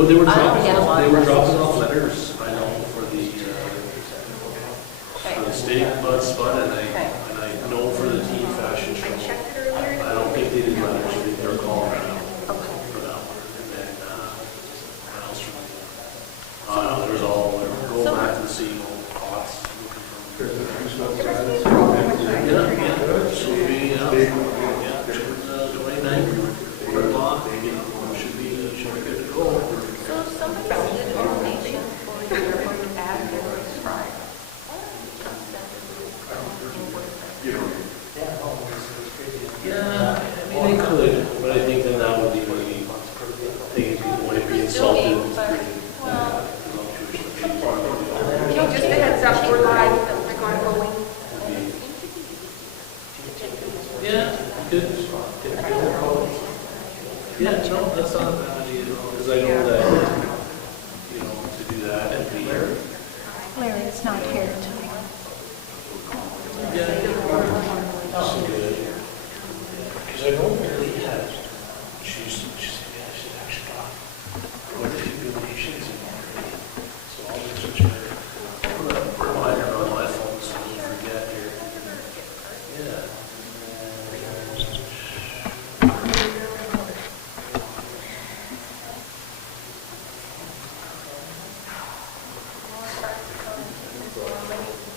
Well, they were I don't dropping get a off, lot they of were messages. dropping off letters, I know, for the state bud spud, and I know for the teen fashion show. I checked it earlier. I don't think they did letters, I think they were calling right now Okay. for that one. And then, what else? There was all, they were going back to the same old pots. There must be a problem with that. Yeah, so we, yeah, 29, we're locked, should be good to go. So if somebody did a donation for your ad, their Friday. Yeah, I mean, they could, but I think then that would be maybe, thinking people might be insulted. Just a heads up, we're live, like ongoing. Yeah, good. Yeah, no, that's not a bad idea, because I know that, to do that and be. Larry is not here tonight. Yeah. That's good. Because I know Mary has, she said, yeah, she's actually got quite a few donations in already. So I'll just switch her. Put a reminder on my phone so I don't forget here. Yeah.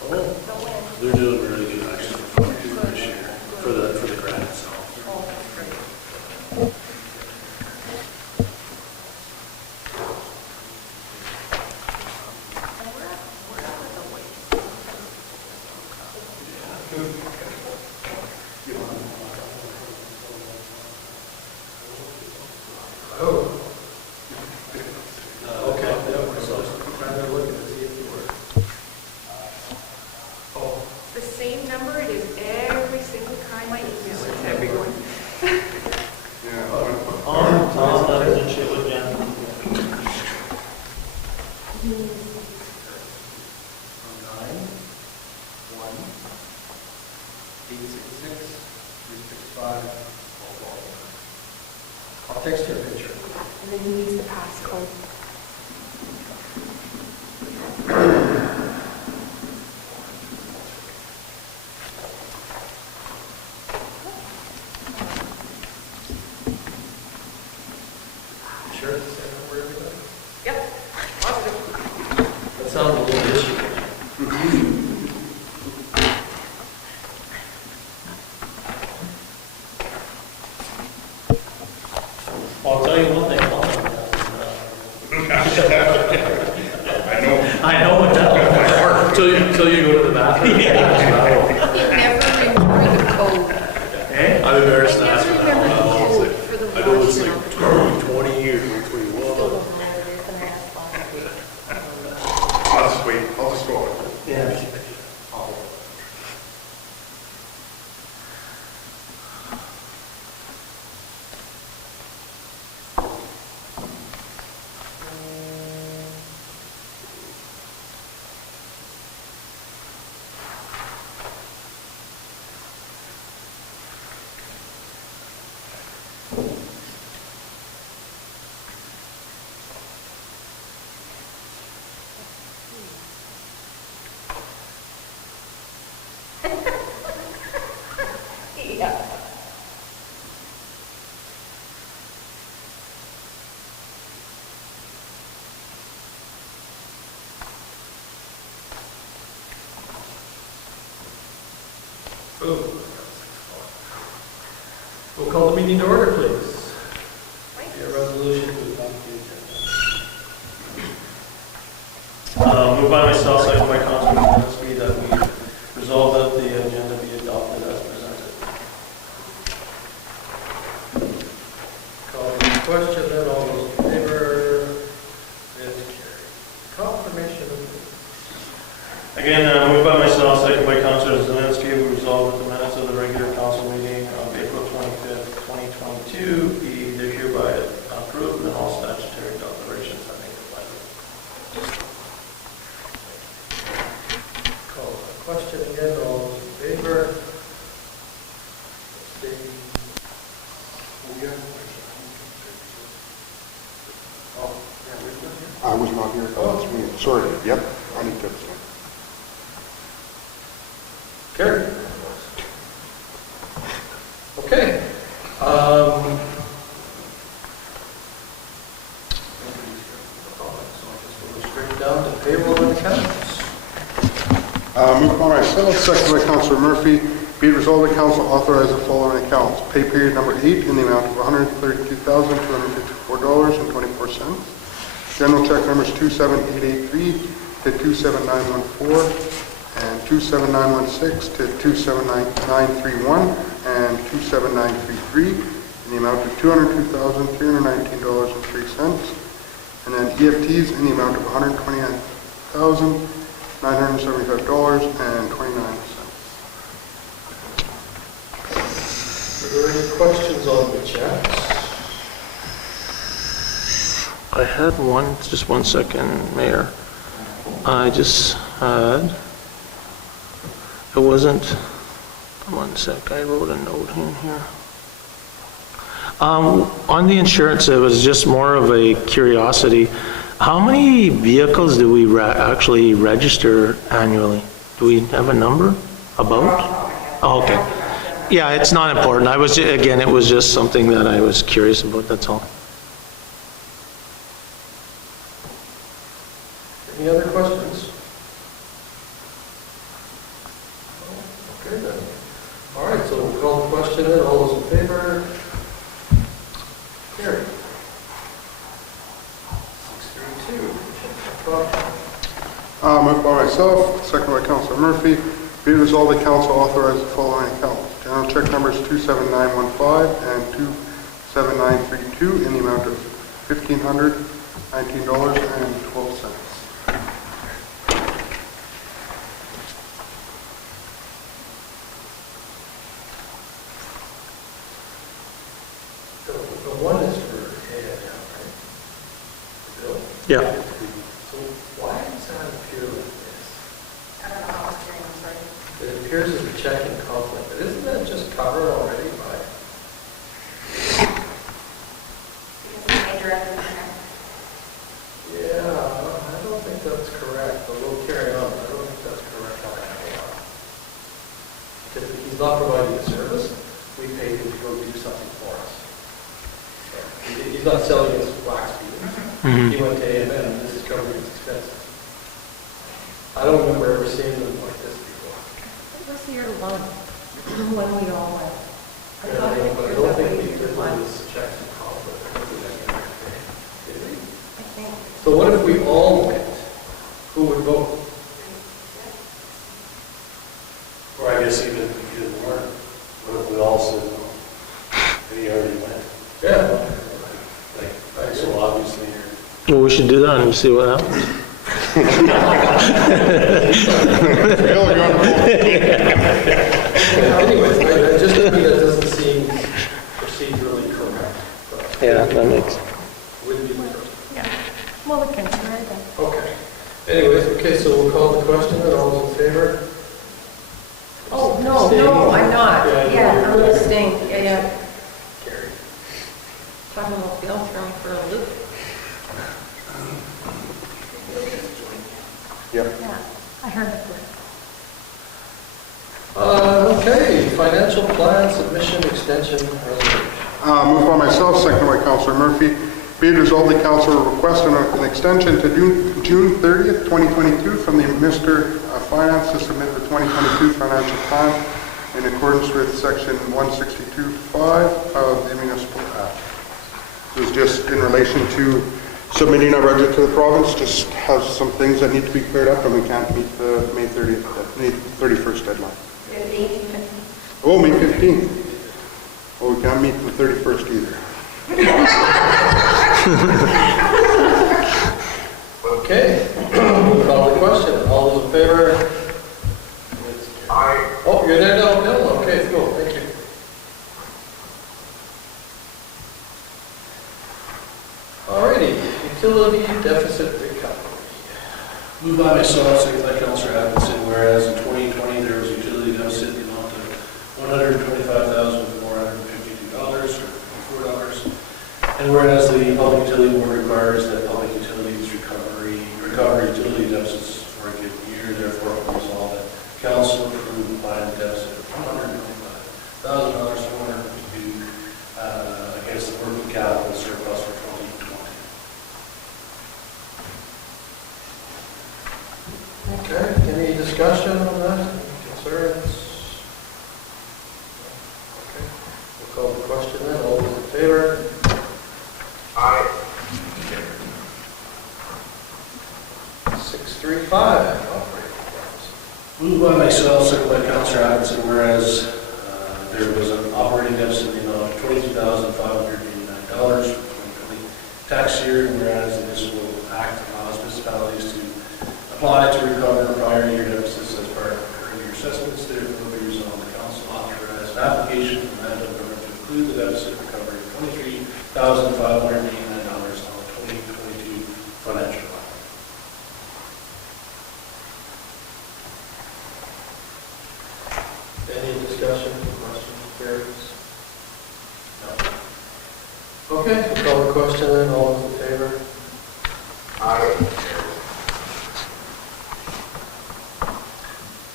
Oh, they're doing really good actually for fundraising this year, for the grant itself. Okay. Trying to look at it, see if it works. The same number it is every single time I email it to everyone. Tom's letters and shit with Jen. 9-1-866-365. I'll text you a picture. And then he needs the passcode. Sure, it's the same number everybody? Yep, positive. That sounds a little issue. Well, I'll tell you one thing, Tom. I know it does. Until you go to the bathroom. He never remembered the code. I'm embarrassed to ask He for never that. remembered the code for the I know it's washroom. like 20 years before you will. I'll just wait, I'll just go with it. Yeah. Yeah. Boom. We'll call the meeting to order, please. Be a resolution to adopt the agenda. Moved by myself, second by Councilor Zelinski, that we resolve that the agenda be adopted as presented. Call the question, then all those in favor? It's carried. Confirmation of Again, moved by myself, second by Councilor Zelinski, we resolve that the minutes of the regular council meeting of April 25th, 2022 be hereby approved and all statutory declarations have been completed. call the question again, all those in favor? Abstain. Oh, yeah. I was not here for this meeting. Sorry. Yep, I need to abstain. Carried. Okay. Straight down to payroll and accounts. Moved by myself, second by Councillor Murphy. Be it resolved that council authorize the following accounts. Pay period number 8 in the amount of $132,254.24. General check numbers 27883 to 27914 and 27916 to 279931 and 27933 in the amount of $202,319.03. And then EFTs in the amount of $129,975.29. Are there any questions on the checks? I had one, just one second, Mayor. I just had, it wasn't, one sec, I wrote a note in here. On the insurance, it was just more of a curiosity. How many vehicles do we actually register annually? Do we have a number about? Oh, okay. Yeah, it's not important. I was, again, it was just something that I was curious about, that's all. Any other questions? Okay then. All right, so we'll call the question in. All those in favor? Carried. 632. Moved by myself, second by Councillor Murphy. Be it resolved that council authorize the following accounts. General check numbers 27915 and 27932 in the amount of $1,519.12. The one is for AIL, right? The bill? Yeah. So why does that appear like this? I don't know how it's doing, I'm sorry. It appears as a check in conflict, but isn't that just covered already by? Because it's major effort in there. Yeah, I don't think that's correct, but we'll carry on. I don't think that's correct on that one. Because if he's not providing a service, we pay him to go do something for us. So he's not selling us wax beads. He went to A&M, and this is covering his expenses. I don't remember ever seeing them like this before. It was the year one when we all went. Yeah, but I don't think we did this checks and conflict. I don't think that's correct. Did we? I think. So what if we all went? Who would vote? Or I guess even if we weren't, what if we all said no? And he already went. Yeah. Like, so obviously you're. Well, we should do that and see what happens. Anyways, I just think that doesn't seem procedurally correct. But Yeah, that makes. Wouldn't be the first. Yeah. Well, we can try that. Okay. Anyways, okay, so we'll call the question, and all those in favor? Oh, no, I'm not. Yeah, I'm abstaining. Yeah. Carried. Talking about Bill throwing for a loop. Yep. Yeah, I heard it. Okay, financial plan submission extension resolution. Moved by myself, second by Councillor Murphy. Be it resolved that council will request an extension to June 30th, 2022 from the Minister of Finance to submit the 2022 financial plan in accordance with section 162.5 of the Municipal Act. This is just in relation to submitting our budget to the province, just has some things that need to be cleared up and we can't meet the May 31st deadline. Oh, May 15th. Oh, we can't meet the 31st either. Okay, we'll call the question. All those in favor? Aye. Oh, you're there now, Bill? Okay, cool, thank you. Alrighty, utility deficit recovery. Moved by myself, second by Councillor Atkinson, whereas in 2020 there was a utility deficit in the amount of $125,452 or $4. And whereas the Public Utility Board requires that public utilities recover Okay, any discussion on that? Any concerns? Okay, we'll call the question then. All those in favor? Aye. 635, operating accounts. Moved by myself, second by Councillor Atkinson, whereas there was an operating deficit in the amount of $22,589 for the 2020 tax year, and whereas the municipal act allows municipalities to apply to recover prior year deficits as part of current year assessments, therefore be resolved the council authorize an application from the Manitoba government to include the deficit recovery of $23,589 on the 2022 financial year. Any discussion, questions, queries? No. Okay, we'll call the question then. All those in favor? Aye.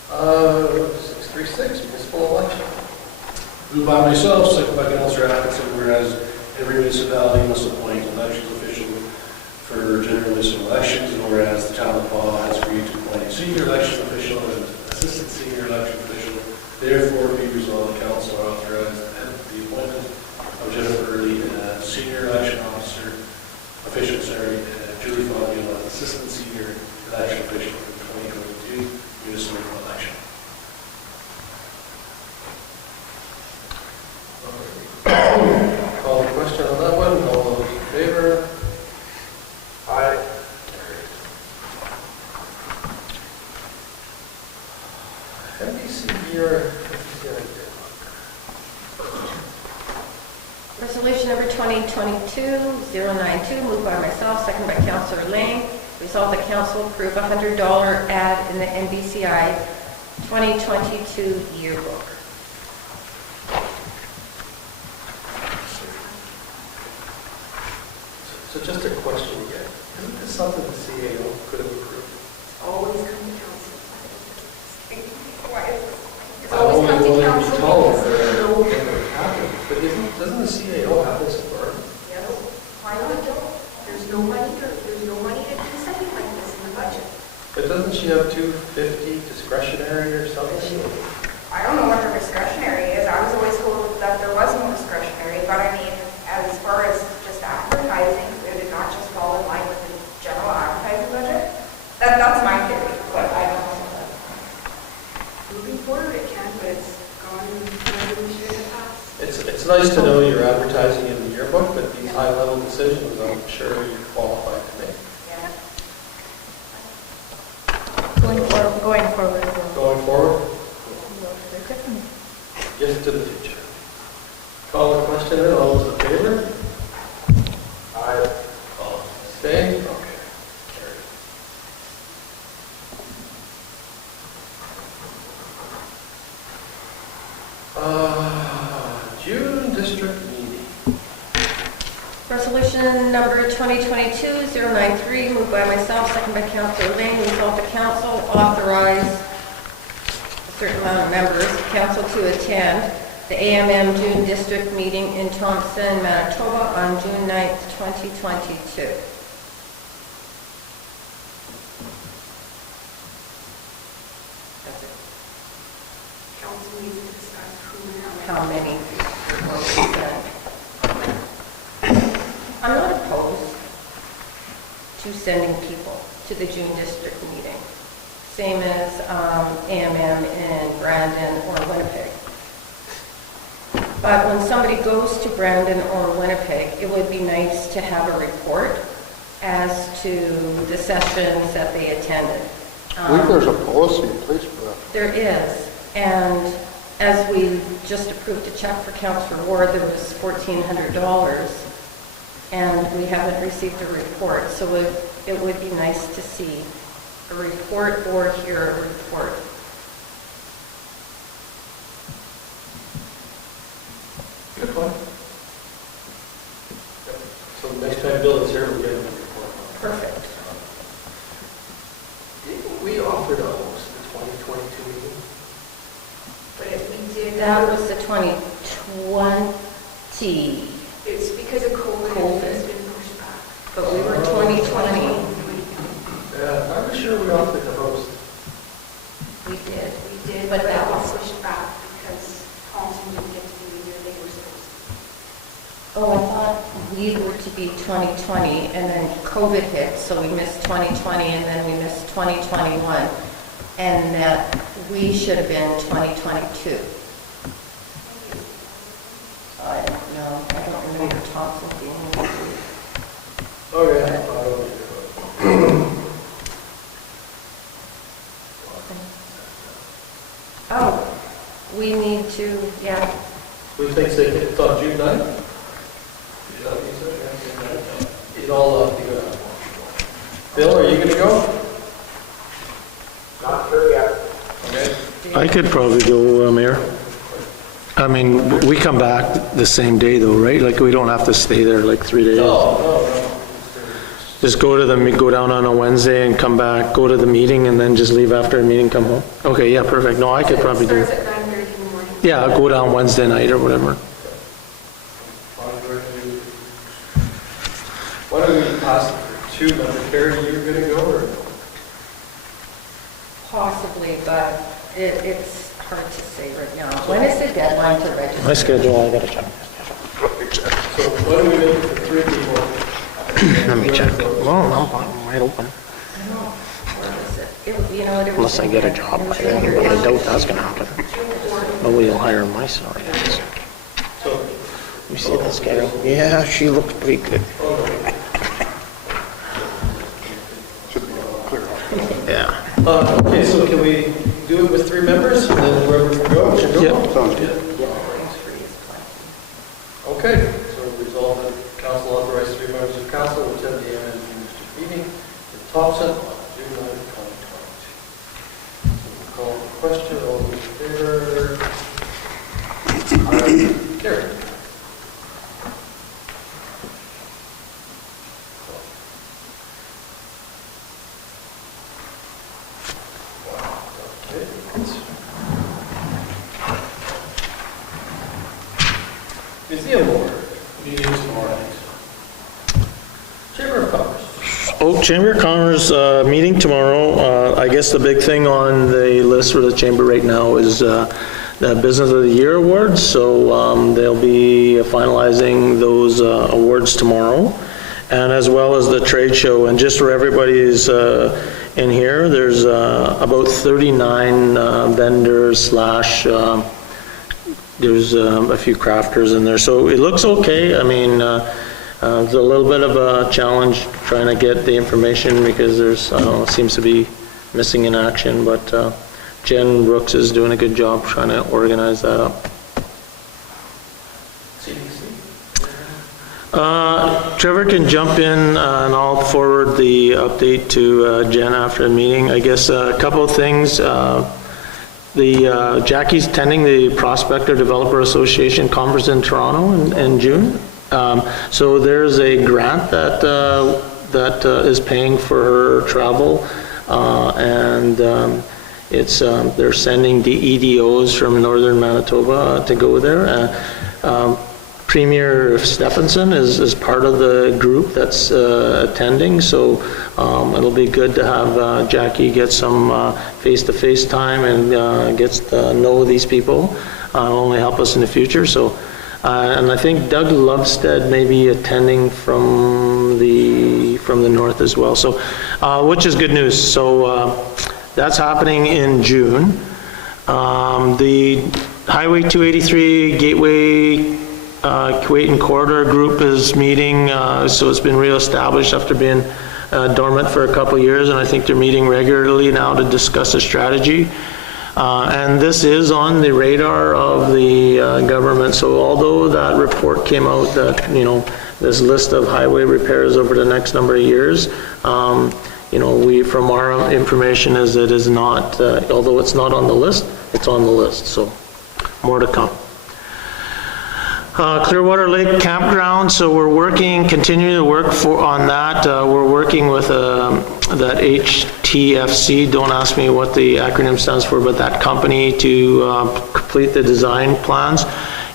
636, municipal election. Moved by myself, second by Councillor Atkinson, whereas every municipality must appoint elections official for general municipal elections, and whereas the town of Paul has agreed to appoint a senior election official and assistant senior election official, therefore be resolved the council authorize the appointment of Jennifer Early as senior election officer, and Julie Foggill as assistant senior election official for the 2022 municipal election. Call the question on that one. All those in favor? Aye. NBC year. Resolution number 2022-092, moved by myself, second by Councillor Lane. Resolve the council approve a $100 ad in the NBCI 2022 yearbook. So just a question again. Isn't this something the CAO could have approved? Always come to council. Why is this? It's I'm always come to willing be council. told because that there's no- it happened. But doesn't the CAO have this authority? Yeah, why not? There's no money to do something like this in the budget. But doesn't she have 250 discretionary or something? I don't know what her discretionary is. I was always told that there was no discretionary, but I mean, as far as just advertising, it did not just fall in line with the general advertising budget. That's my theory, but I don't know. Moving forward, it can, but it's gone further than we should in the past. It's nice to know you're advertising in the yearbook, but these high-level decisions, I'm sure you're qualified to make. Yeah. Going forward. Going forward, gift to the future. Call the question in. All those in favor? Aye. All abstained? Okay. Carried. June district meeting. Resolution number 2022-093, moved by myself, second by Councillor Lane. Resolve the council authorize a certain amount of members of council to attend the AMM June district meeting in Thompson, Manitoba on June 9th, 2022. That's it. Council needs to discuss who and How many will be sent. I'm not opposed to sending people to the June district meeting, same as AMM in Brandon or Winnipeg. But when somebody goes to Brandon or Winnipeg, it would be nice to have a report as to the sessions that they attended. I believe there's a policy in place for that. There is, and as we just approved a check for Councillor Ward, there was $1,400, and we haven't received a report, so it would be nice to see a report or hear a report. Good point. So next time Bill is here, we'll get him a report. Perfect. Do you think we offered a host the 2022 meeting? But if we did, That was the 2020, it's because of COVID, it's been pushed back. but we were 2020. Yeah, I'm sure we offered the host. 2020, and then COVID hit, so we missed 2020, and then we missed 2021, and that we should have been 2022. I don't know, I don't remember Thompson being able to. Oh, yeah. Oh, we need to, yeah. Who thinks they can, it's on June 9th? It all up to go. Bill, are you going to go? Not sure yet. Okay. I could probably go, Mayor. I mean, we come back the same day though, right? Like, we don't have to stay there like 3 days. No. Just go down on a Wednesday and come back, go to the meeting, and then just leave after a meeting, come home. Okay, yeah, perfect. No, I could probably do Starts it. at 9:30 in the morning. Yeah, I'll go down Wednesday night or whatever. Why don't we pass it for 2 months? Carrie, you're going to go, or? Possibly, but it's hard to say right now. When is the deadline to register? My schedule, I gotta check. So why don't we make it for 3 people? Let me check. Well, I'm wide open. I don't know. Where is it? You know, there was Unless I get a job by then, but I doubt that's gonna happen. Nobody will hire my salary. So, You see this girl? Yeah, she looks pretty good. Yeah. okay, so can we do it with 3 members, and then whoever can go should go? Yep. Sounds good. Okay, so resolve that council authorize 3 members of council to attend the annual district meeting in Thompson on June 9, 2022. So we'll call the question, all those in favor? Carried. Museum board, Meeting tomorrow night. Chamber of Commerce. Oh, Chamber of Commerce, meeting tomorrow. I guess the big thing on the list for the Chamber right now is the Business of the Year Awards. So they'll be finalizing those awards tomorrow, and as well as the trade show. And just for everybody's in here, there's about 39 vendors slash there's a few crafters in there, so it looks okay. I mean, it's a little bit of a challenge trying to get the information because there's, I don't know, it seems to be missing in action, but Jen Brooks is doing a good job trying to organize that up. CDC. Trevor can jump in and I'll forward the update to Jen after the meeting. I guess a couple of things. Jackie's attending the Prospector Developer Association Conference in Toronto in June. So there's a grant that is paying for her travel, and they're sending the EDOs from northern Manitoba to go there. Premier Stephenson is part of the group that's attending, so it'll be good to have Jackie get some face-to-face time and gets to know these people. It'll only help us in the future. So, and I think Doug Lovestead may be attending from the north as well. So, which is good news. So that's happening in June. The Highway 283 Gateway Kuwaitan Corridor Group is meeting, so it's been reestablished after being dormant for a couple of years, and I think they're meeting regularly now to discuss a strategy. And this is on the radar of the government, so although that report came out that, you know, this list of highway repairs over the next number of years, you know, from our information is it is not, although it's not on the list, it's on the list, so more to come. Clearwater Lake Campground, so we're continuing to work on that. We're working with that HTFC, don't ask me what the acronym stands for, but that company to complete the design plans.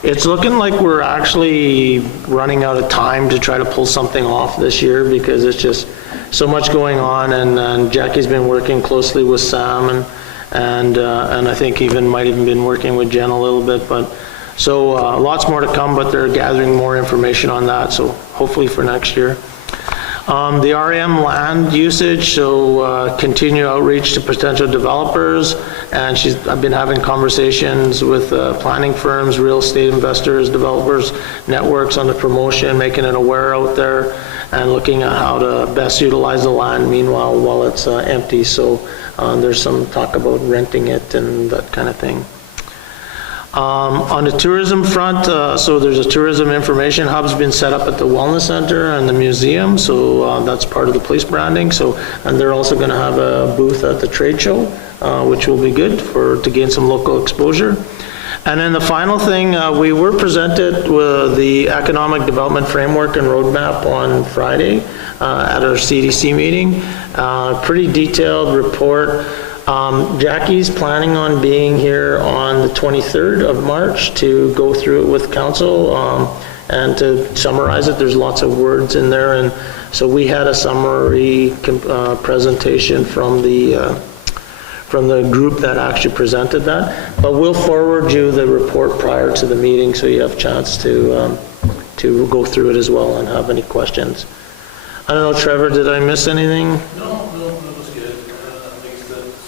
It's looking like we're actually running out of time to try to pull something off this year because it's just so much going on, and Jackie's been working closely with Sam, and I think might even been working with Jen a little bit, but So lots more to come, but they're gathering more information on that, so hopefully for next year. The RM land usage, so continue outreach to potential developers, and I've been having conversations with planning firms, real estate investors, developers, networks on the promotion, making it aware out there, and looking at how to best utilize the land meanwhile while it's empty. So there's some talk about renting it and that kind of thing. On the tourism front, so there's a tourism information hub's been set up at the Wellness Center and the museum, so that's part of the police branding. So, and they're also going to have a booth at the trade show, which will be good to gain some local exposure. And then the final thing, we were presented with the Economic Development Framework and Roadmap on Friday at our CDC meeting. Pretty detailed report. Jackie's planning on being here on the 23rd of March to go through it with council and to summarize it. There's lots of words in there, and so we had a summary presentation from the group that actually presented that. But we'll forward you the report prior to the meeting so you have a chance to go through it as well and have any questions. I don't know, Trevor, did I miss anything? No, that was good. I think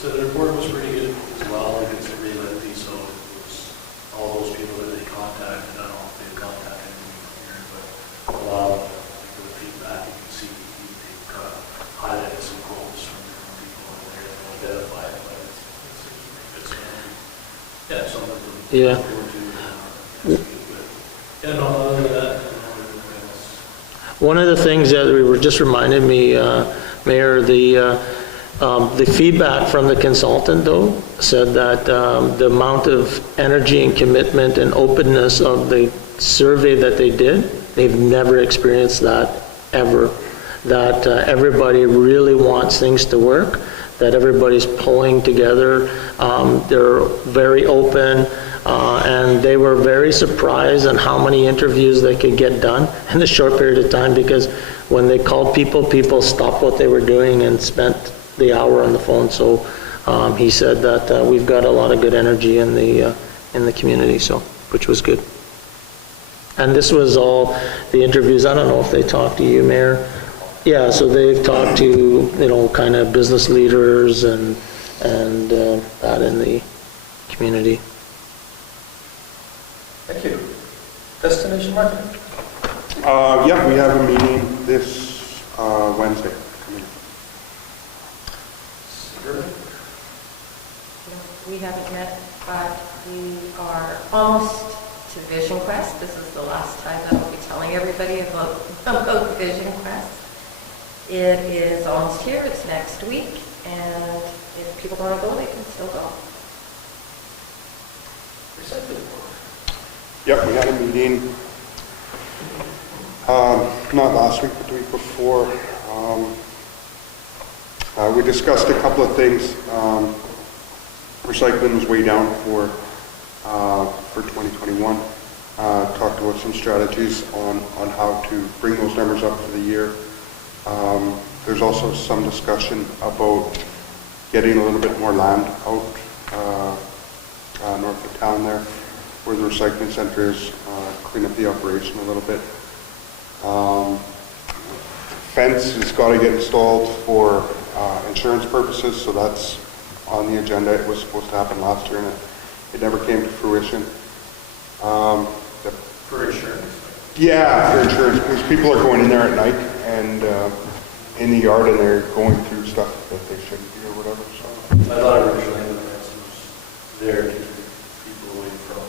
so the report was pretty good as well. I think it's really lengthy, so it was all those people that they contacted. I don't know if they've contacted anyone here, but a lot of the feedback, you can see they've got highlighted some quotes from different people in there that identify it, but it's yeah, something to Yeah. look forward to. Yeah, no, other than that, everything else. One of the things that just reminded me, Mayor, the feedback from the consultant, though, said that the amount of energy and commitment and openness of the survey that they did, they've never experienced that ever. That everybody really wants things to work, that everybody's pulling together. They're very open. And they were very surprised on how many interviews they could get done in a short period of time, because when they called people stopped what they were doing and spent the hour on the phone. So he said that we've got a lot of good energy in the community, so which was good. And this was all the interviews. I don't know if they talked to you, Mayor. Yeah, so they've talked to kind of business leaders and that in the community. Thank you. Destination marketing? Yeah, we have a meeting this Wednesday. We haven't met, but we are almost to Vision Quest. This is the last time that I'll be telling everybody about Vision Quest. It is almost here. It's next week, and if people want to go, they can still go. Yep, we had a meeting, not last week, but the week before. We discussed a couple of things. Recycling was way down for 2021. Talked about some strategies on how to bring those numbers up for the year. There's also some discussion about getting a little bit more land out north of town there, where the recycling center is, clean up the operation a little bit. Fence has got to get installed for insurance purposes, so that's on the agenda. It was supposed to happen last year, and it never came to fruition. For insurance? Yeah, for insurance, because people are going in there at night and in the yard, and they're going through stuff that they shouldn't be or whatever. So I thought originally the fence was there to keep people away from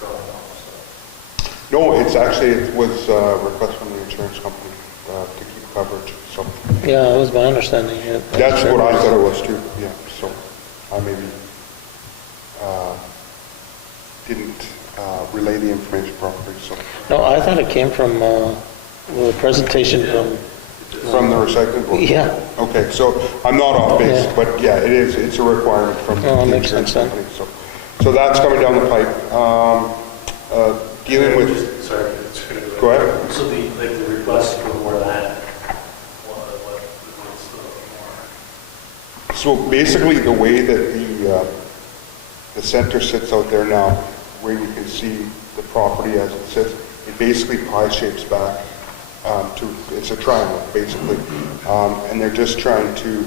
dropping off stuff. no, it was a request from the insurance company to keep coverage. So Yeah, that was my understanding. Yeah, that's what I thought it was too. Yeah, so I maybe didn't relay the information properly. So No, I thought it came from the presentation from the recycling board. Yeah. Okay, so I'm not off base, Yeah. but yeah, it's a requirement from Oh, the makes insurance sense, company. So that's coming down the pipe. Dealing with. Sorry. Go ahead. So the request for more land, what's the more? So basically, the way that the center sits out there now, where you can see the property as it sits. It basically pie shapes back it's a triangle, basically. And they're just trying to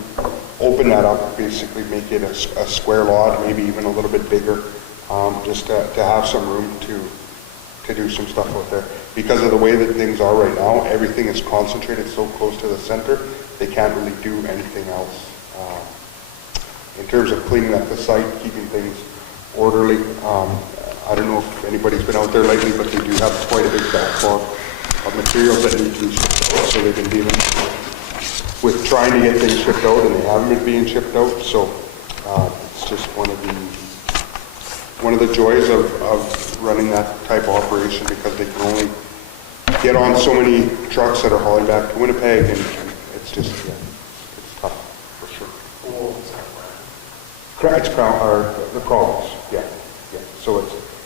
open that up, basically make it a square lot, maybe even a little bit bigger, just to have some room to do some stuff out there. Because of the way that things are right now, everything is concentrated so close to the center, they can't really do anything else. In terms of cleaning up the site, keeping things orderly, I don't know if anybody's been out there lately, but they do have quite a big backlog of materials that need to be shipped out, so they've been dealing with trying to get things shipped out, and they haven't been being shipped out, so it's just one of the joys of running that type of operation, because they can only get on so many trucks that are hauling back to Winnipeg, and it's just, it's tough, for sure. It's the province, yeah. So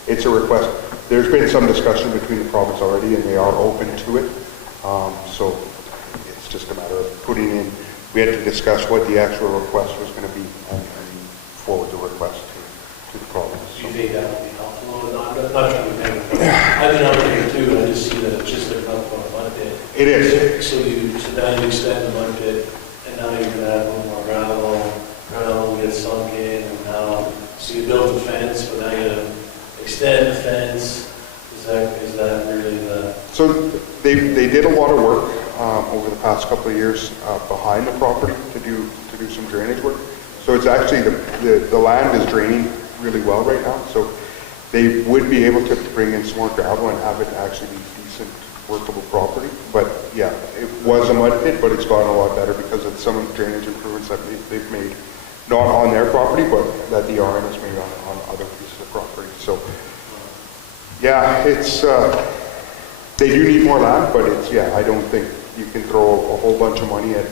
it's a request. There's been some discussion between the province already, and they are open to it. So it's just a matter of putting in. We had to discuss what the actual request was going to be and forward the request to the province. Do you think that would be helpful? I'm not trying to be negative. I've been out there too, and I just see that it's just like nothing on a mud pit. It is. So now you extend the mud pit, and now you're going to have a little more gravel gets sunk in, and now, so you build the fence, but now you got to extend the fence. Is that really the... So they did a lot of work over the past couple of years behind the property to do some drainage work. So it's actually, the land is draining really well right now, so they would be able to bring in some more gravel and have it actually be decent, workable property. But yeah, it was a mud pit, but it's gotten a lot better because of some of the drainage improvements that they've made, not on their property, but that the RN has made on other pieces of property. So yeah, it's, they do need more land, but it's, yeah, I don't think you can throw a whole bunch of money at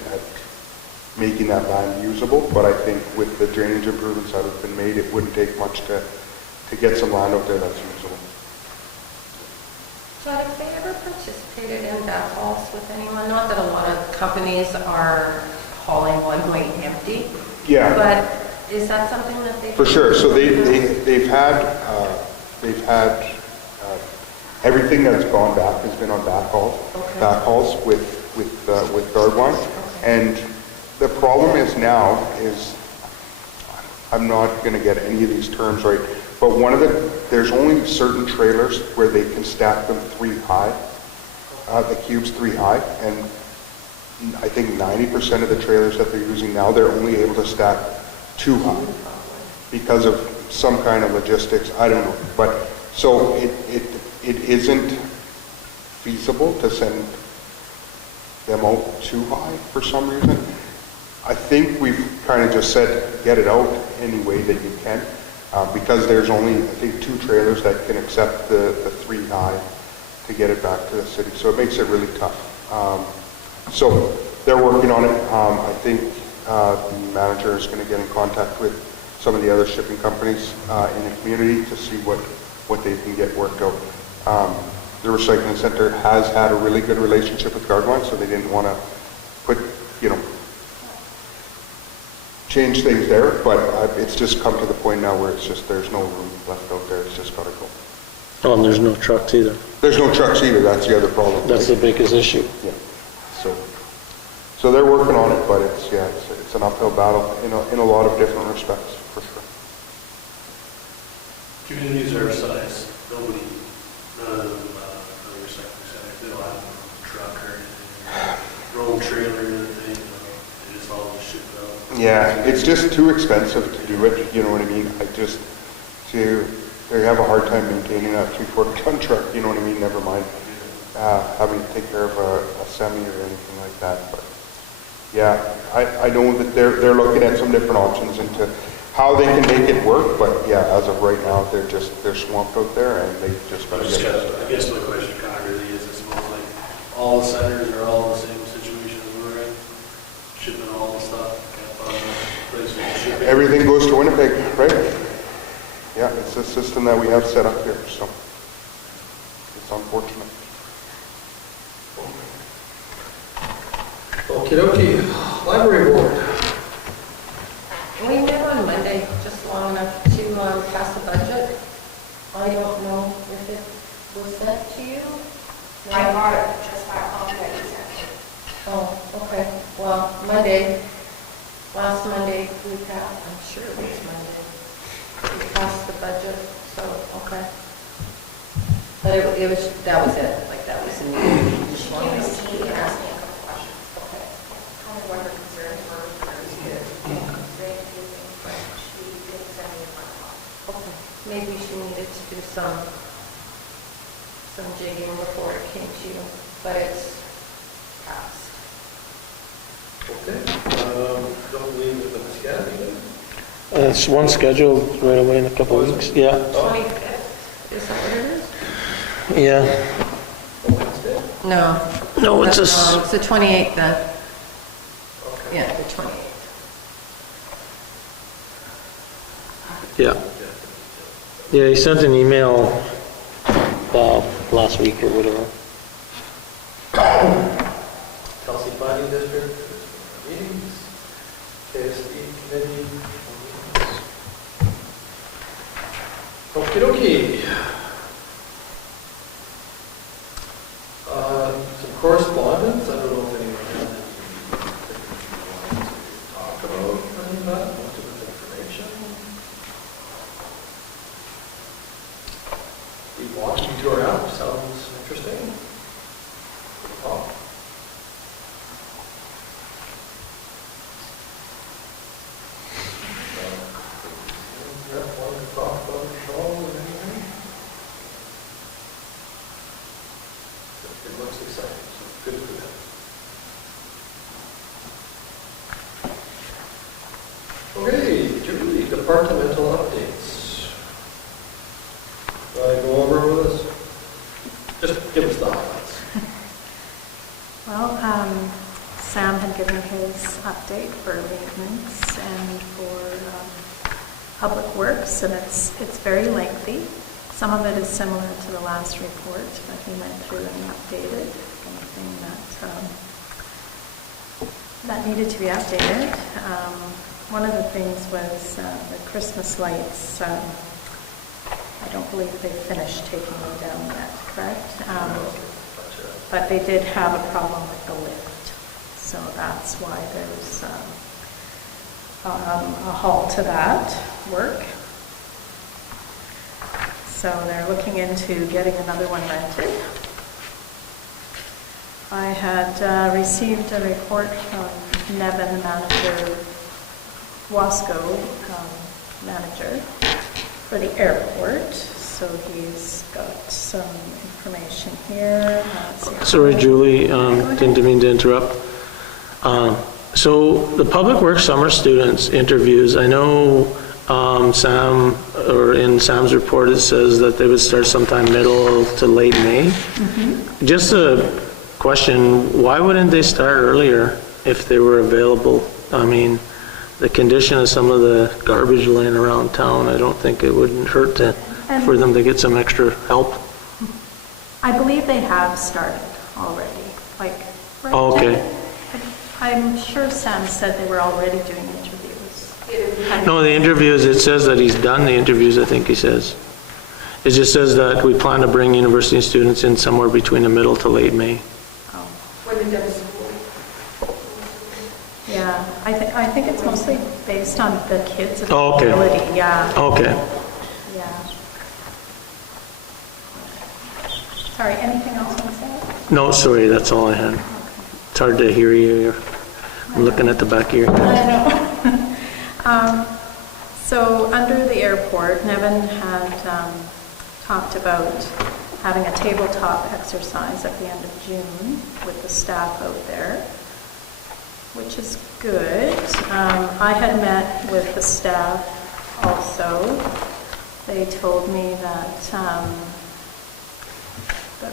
making that land usable, but I think with the drainage improvements that have been made, it wouldn't take much to get some land out there that's usable. So have they ever participated in backhauls with anyone? Not that a lot of companies are hauling one way empty. Yeah. But is that something that they... For sure. So they've had everything that's gone back has been on backhauls with Gardewine. Okay. And the problem is now is, I'm not going to get any of these terms right, but there's only certain trailers where they can stack them 3 high, the cubes 3 high, and I think 90% of the trailers that they're using now, they're only able to stack 2 high because of some kind of logistics, I don't know. But so it isn't feasible to send them out 2 high for some reason. I think we've kind of just said get it out any way that you can, because there's only, I think, 2 trailers that can accept the 3 high to get it back to the city. So it makes it really tough. So they're working on it. I think the manager is going to get in contact with some of the other shipping companies in the community to see what they can get worked out. The recycling center has had a really good relationship with Gardewine, so they didn't want to put, change things there, but it's just come to the point now where it's just, there's no room left out there. It's just got to go. Oh, and there's no trucks either. There's no trucks either. That's the other problem. That's the biggest issue. Yeah. So they're working on it, but it's an uphill battle in a lot of different respects, for sure. Communities our size, none of them recycling centers, they don't have a truck or anything, roll trailer or anything, they just all ship it out. Yeah, it's just too expensive to do it, you know what I mean? They have a hard time maintaining a 3/4-ton truck, you know what I mean? Never mind having to take care of a semi or anything like that. But yeah, I know that they're looking at some different options into how they can make it work, but yeah, as of right now, they're swamped out there, and they just got to get it. I guess my question kind of really is, I suppose, like, all the centers are all in the same situation as we're in, shipping all the stuff, can't find a place to ship it. Everything goes to Winnipeg, right? Yeah, it's a system that we have set up here, so it's unfortunate. Okie dokie, library board. We met on Monday, just long enough to pass the budget. I don't know if it Last Monday, we passed, I'm sure it was Monday, we passed the budget, so, okay. But it was, that was it, like, that was the meeting. She came to see me and asked me a couple questions. Okay. Tell me what her concerns were, and it was good. Very confusing, but she did send me a phone call. Okay. Maybe she needed to do some jigging before it came to you, but it's passed. Okay, don't believe that the scanning. It's one scheduled right away in a couple of weeks. Yeah, 25th, is that what it is? yeah. Wednesday? No. No, it's No, just, it's the 28th then. Okay. Yeah, the 28th. yeah. Yeah, he sent an email last week or whatever. Kelsey Planning District, meetings, KSD committee. Okey-dokey. Some correspondence, I don't know if anyone has anything to talk about, any of that, most of the information. The walking tour app sounds interesting. Oh. Want to talk about it all or anything? It looks exciting, so good for them. Okay, Julie, departmental updates. Want to go over with us? Just give us the highlights. Well, Sam had given his update for maintenance and for public works, and it's very lengthy. Some of it is similar to the last report, but he went through and updated anything that needed to be updated. One of the things was the Christmas lights. I don't believe they finished taking them down yet, correct? But they did have a problem with the lift, so that's why there's a halt to that work. So they're looking into getting another one rented. I had received a report from Nevin, the manager, Wasco manager for the airport. So he's got some information here. Sorry, Julie, didn't mean to interrupt. So the Public Works summer students interviews, I know Sam, or in Sam's report, it says that they would start sometime middle to late May. Mm-hmm. Just a question, why wouldn't they start earlier if they were available? I mean, the condition of some of the garbage laying around town, I don't think it wouldn't hurt for them to get some extra help. I believe they have started already. Right, oh, okay. Jen? I'm sure Sam said they were already doing interviews. No, the interviews, it says that he's done the interviews, I think he says. It just says that we plan to bring university students in somewhere between the middle to late May. Oh. When they're done school. Yeah, I think it's mostly based on the kids' Oh, okay. ability. Yeah. Okay. Yeah. Sorry, anything else on that? No, sorry, that's all I had. It's hard to hear you. I'm looking at the back of your head. I know. So under the airport, Nevin had talked about having a tabletop exercise at the end of June with the staff out there, which is good. I had met with the staff also. They told me that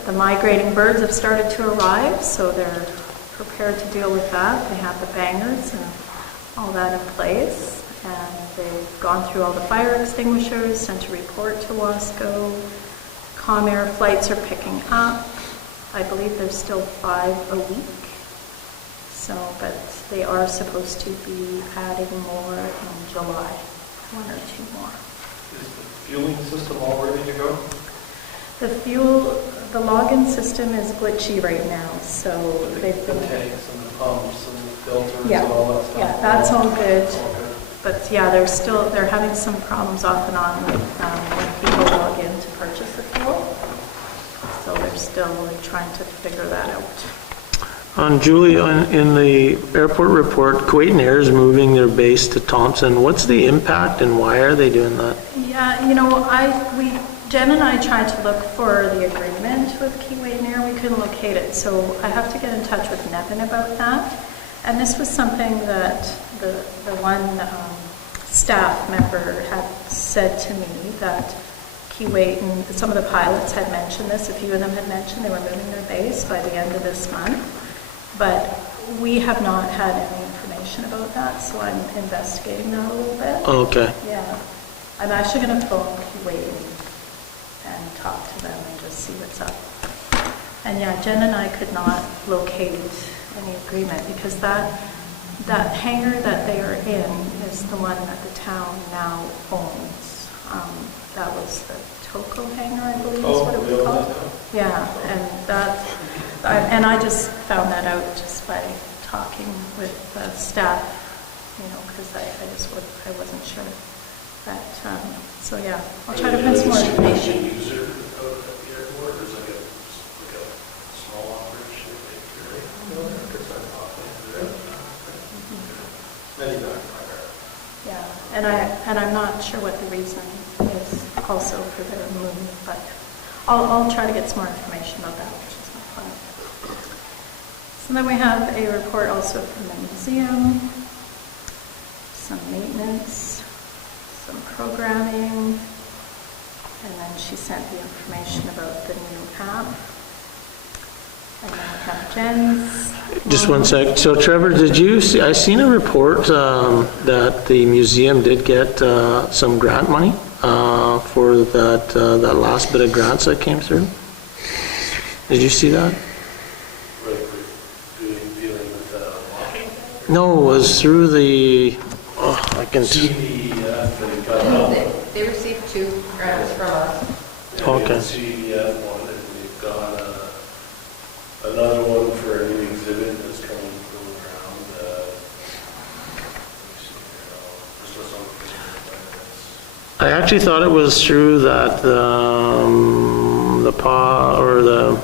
the migrating birds have started to arrive, so they're prepared to deal with that. They have the bangers and all that in place, and they've gone through all the fire extinguishers, sent a report to Wasco. Comair flights are picking up. I believe there's still 5 a week. So, but they are supposed to be adding more in July, 1 or 2 more. Is the fueling system all ready to go? The fuel, the login system is glitchy right now, so they've The been, tanks and the pumps and the filters Yeah. and all that stuff. yeah, that's all good. It's all good. But yeah, they're having some problems off and on with when people log in to purchase the fuel. So they're still trying to figure that out. Julie, in the airport report, Kuwait Air is moving their base to Thompson. What's the impact and why are they doing that? Yeah, Jen and I tried to look for the agreement with Kuwait Air. We couldn't locate it, so I have to get in touch with Nevin about that. And this was something that the one staff member had said to me, that Kuwait and some of the pilots had mentioned this. A few of them had mentioned they were moving their base by the end of this month. But we have not had any information about that, so I'm investigating that a little bit. Okay. Yeah. I'm actually going to phone Kuwait and talk to them and just see what's up. And yeah, Jen and I could not locate any agreement because that hangar that they are in is the one that the town now owns. That was the Toko hangar, I believe is what it was called. Yeah, and I just found that out just by talking with staff, because I wasn't sure. But, so yeah, I'll try to find some more information. User of the airport, or is it like a small operation? Yeah, and I'm not sure what the reason is also for their move, but I'll try to get some more information about that, which is not fun. So then we have a report also from the museum, some maintenance, some programming, and then she sent the information about the new app. And then we have Jen's. Just one sec. So Trevor, did you see, I seen a report that the museum did get some grant money for that last bit of grants that came through? Did you see that? Dealing with walking? No, it was through the, I can, CDF, they got They received 2 grants from us. Okay. CDF one, and we've got another one for a new exhibit that's going around. I actually thought it was through that, the PA, or the,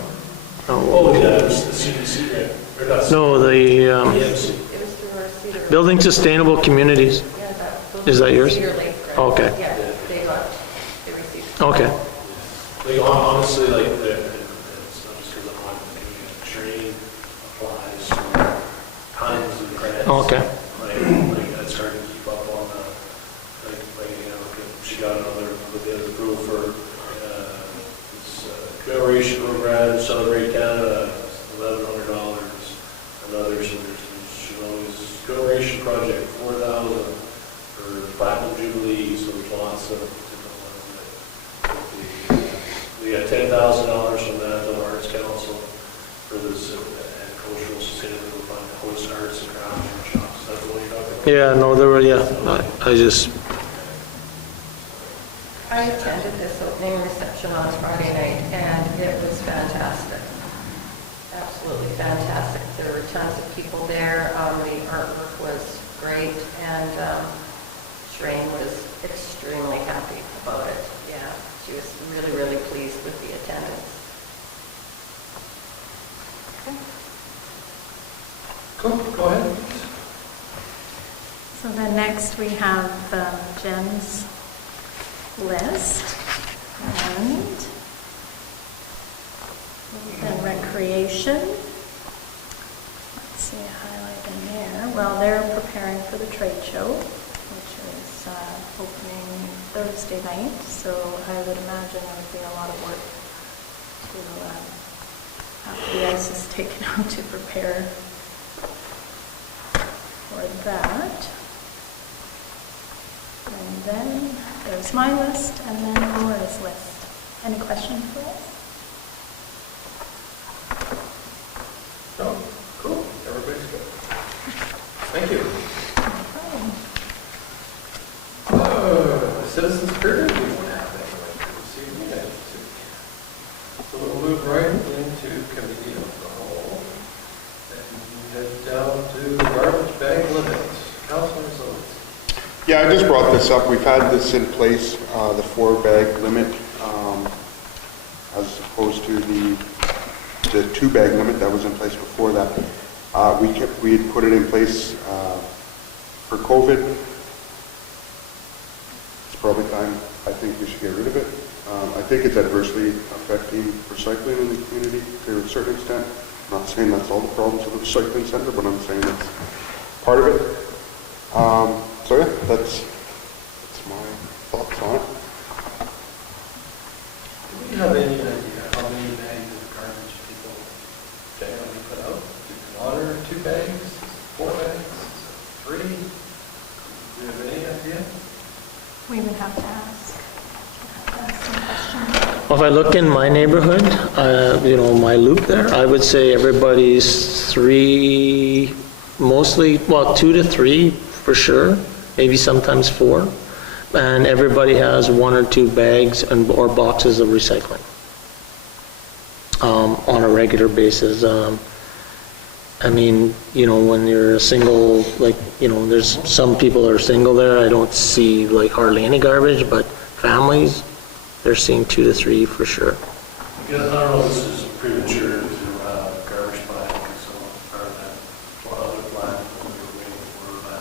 Oh, yeah, it was the CDC grant, or not? no, the EMC. It was through our Cedar Lake. Building Sustainable Communities. Yeah, Is that yours? Cedar Lake grant. Okay. Yeah, they received. Okay. Like, honestly, like, it's not just because I'm on the training applies to tons of grants. Okay. Like, it's hard to keep up on the, she got another, approval for this commemoration program, Celebrate Canada, $1,100. Another, so there's always commemoration project, $4,000 for Platinum Jubilee, so there's lots of different ones. We got $10,000 from the Arts Council for this and Cultural Sustainability Fund, host arts and crafts workshops. Is that the one you're talking about? Yeah, no, there were, yeah, I just, I attended this opening reception on Friday night, and it was fantastic. Absolutely fantastic. There were tons of people there. The artwork was great, and Shrane was extremely happy about it. Yeah, she was really, really pleased with the attendance. Cool, go ahead. So then next we have Jen's list, and then recreation. Let's see, a highlight in there. Well, they're preparing for the trade show, which is opening Thursday night, so I would imagine there would be a lot of work to, after the ice is taken out, to prepare for that. And then there's my list, and then Laura's list. Any questions for us? No, cool, everybody's good. Thank you. No problem. Citizens period, we don't have anyone to receive minutes. Yeah, I just brought this up. We've had this in place, the 4-bag limit, as opposed to the 2-bag limit that was in place before that. We had put it in place for COVID. It's probably time, I think we should get rid of it. I think it's adversely affecting recycling in the community to a certain extent. I'm not saying that's all the problems of the recycling center, but I'm saying that's part of it. So yeah, that's my thoughts on it. Do we have any idea how many bags of garbage people generally put out? Is it 1 or 2 bags? 4 bags? 3? Do you have any idea? We would have to ask. Some questions. Well, if I look in my neighborhood, my loop there, I would say everybody's 3, mostly, 2 to 3 for sure, maybe sometimes 4. And everybody has 1 or 2 bags or boxes of recycling on a regular basis. When you're a single, there's some people that are single there, I don't see hardly any garbage, but families, they're seeing 2 to 3 for sure. I don't know if this is premature to garbage plan, because someone started that one other plan that we were waiting for, but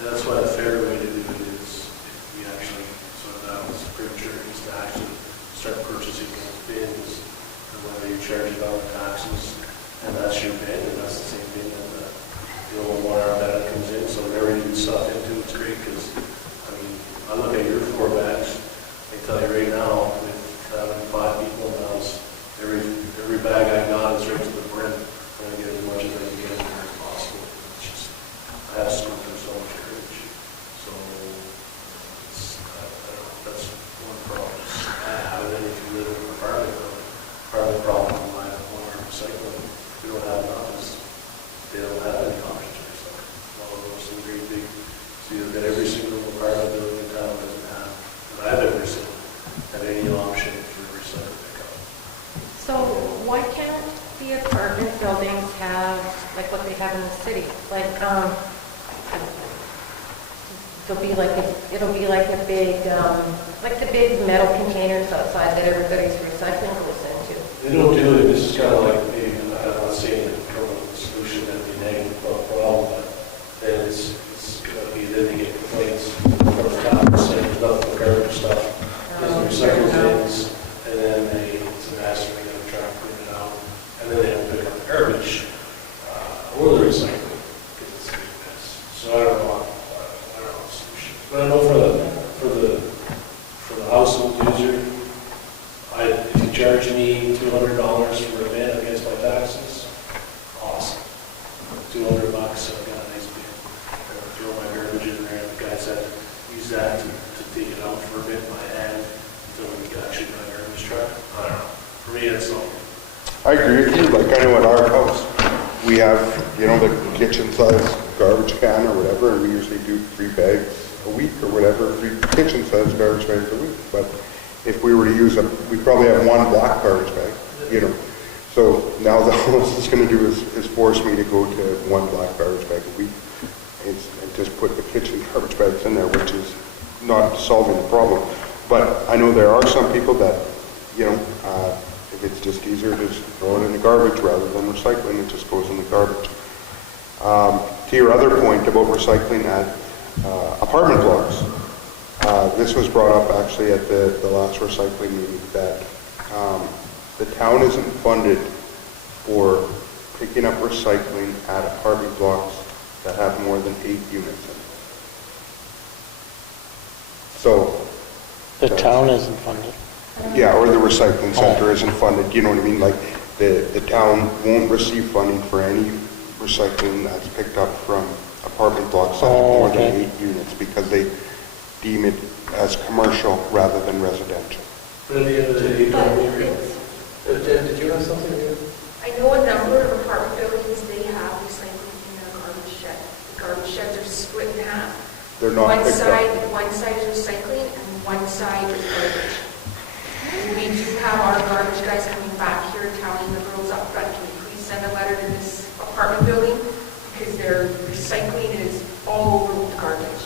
that's why the fair way to do it is if we actually, so that was premature, is to actually start purchasing those bins, and whether you charge it on the taxes, and that's your bin, and that's the same bin that the old water that comes in, so whenever you do stuff into it's great, because, I look at your 4 bags, I tell you right now, with having 5 people in the house, every bag I got is right to the brim. I'm going to get as much as I can get in there as possible. It's just, I have to scoop through so much garbage. So, I don't know, that's one problem. I have it if you live in an apartment building. Part of the problem with my water recycling, we don't have enough, is they don't have any options to recycle. All of those are great big, so you've got every single apartment building in town doesn't have, that I've ever seen, have any option for recycle pickup. So why can't the apartment buildings have, what they have in the city? It'll be like a big, the big metal containers outside that everybody's recycling goes into. They don't do it, this is kind of like, maybe, I'm not saying that come up with a solution that'd be negative problem, but then it's going to be, then they get complaints from the top, saying there's nothing but garbage stuff. There's recycle bins, and then it's a mess, and they gotta try and clean it out, and then they don't pick up the garbage, or the recycling, because it's a big mess. So I don't know the solution. But I know for the household user, if you charge me $200 for a bin against my taxes, awesome. $200, I've got a nice bin. I'm gonna throw my garbage in there, and the guys that use that to take it out for a bit by hand until we can actually buy a garbage truck. I don't know. For me, it's all. I agree with you. I know at our house, we have, the kitchen size garbage can or whatever, and we usually do 3 bags a week or whatever, 3 kitchen size garbage bags a week. But if we were to use we'd probably have 1 black garbage bag, So now all this is going to do is force me to go to 1 black garbage bag a week and just put the kitchen garbage bags in there, which is not solving the problem. But I know there are some people that, if it's just easier to just throw it in the garbage rather than recycling, it just goes in the garbage. To your other point about recycling at apartment blocks, this was brought up actually at the last recycling meeting, that the town isn't funded for picking up recycling at apartment blocks that have more than 8 units in it. So The town isn't funded. yeah, or the recycling center isn't funded, you know what I mean? Like, the town won't receive funding for any recycling that's picked up from apartment blocks that have more than 8 units, because they deem it as commercial rather than residential. But at the end of the day, Jen, did you have something here? I know a number of apartment buildings, they have recycling in their garbage shed. The garbage sheds are split in half. They're not One picked side is up. recycling and one side is garbage. We do have our garbage guys coming back here telling the girls up front, can you please send a letter to this apartment building? Because their recycling is all over with garbage.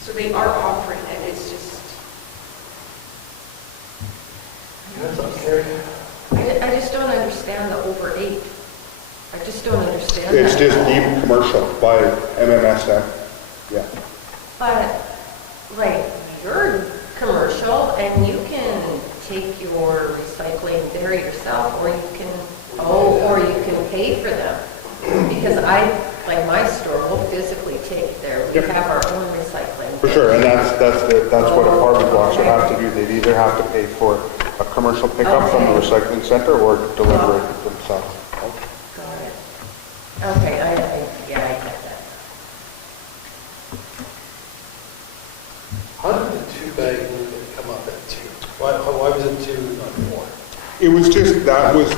So they are offering it, it's just, That's up there. I just don't understand the over 8. I just don't understand It's that. just deemed commercial by MMSN. Yeah. But, like, you're commercial and you can take your recycling there yourself, or you can, or you can pay for them. Because like my store will physically take it there. We Yep. have our own recycling. For sure, and that's what apartment blocks would have to do. They'd either have to pay for a commercial pickup from the Okay. recycling center or deliver it themselves. Got it. Okay, I get that. How did the 2-bag limit come up at 2? Why was it 2, not 4? It was just, that was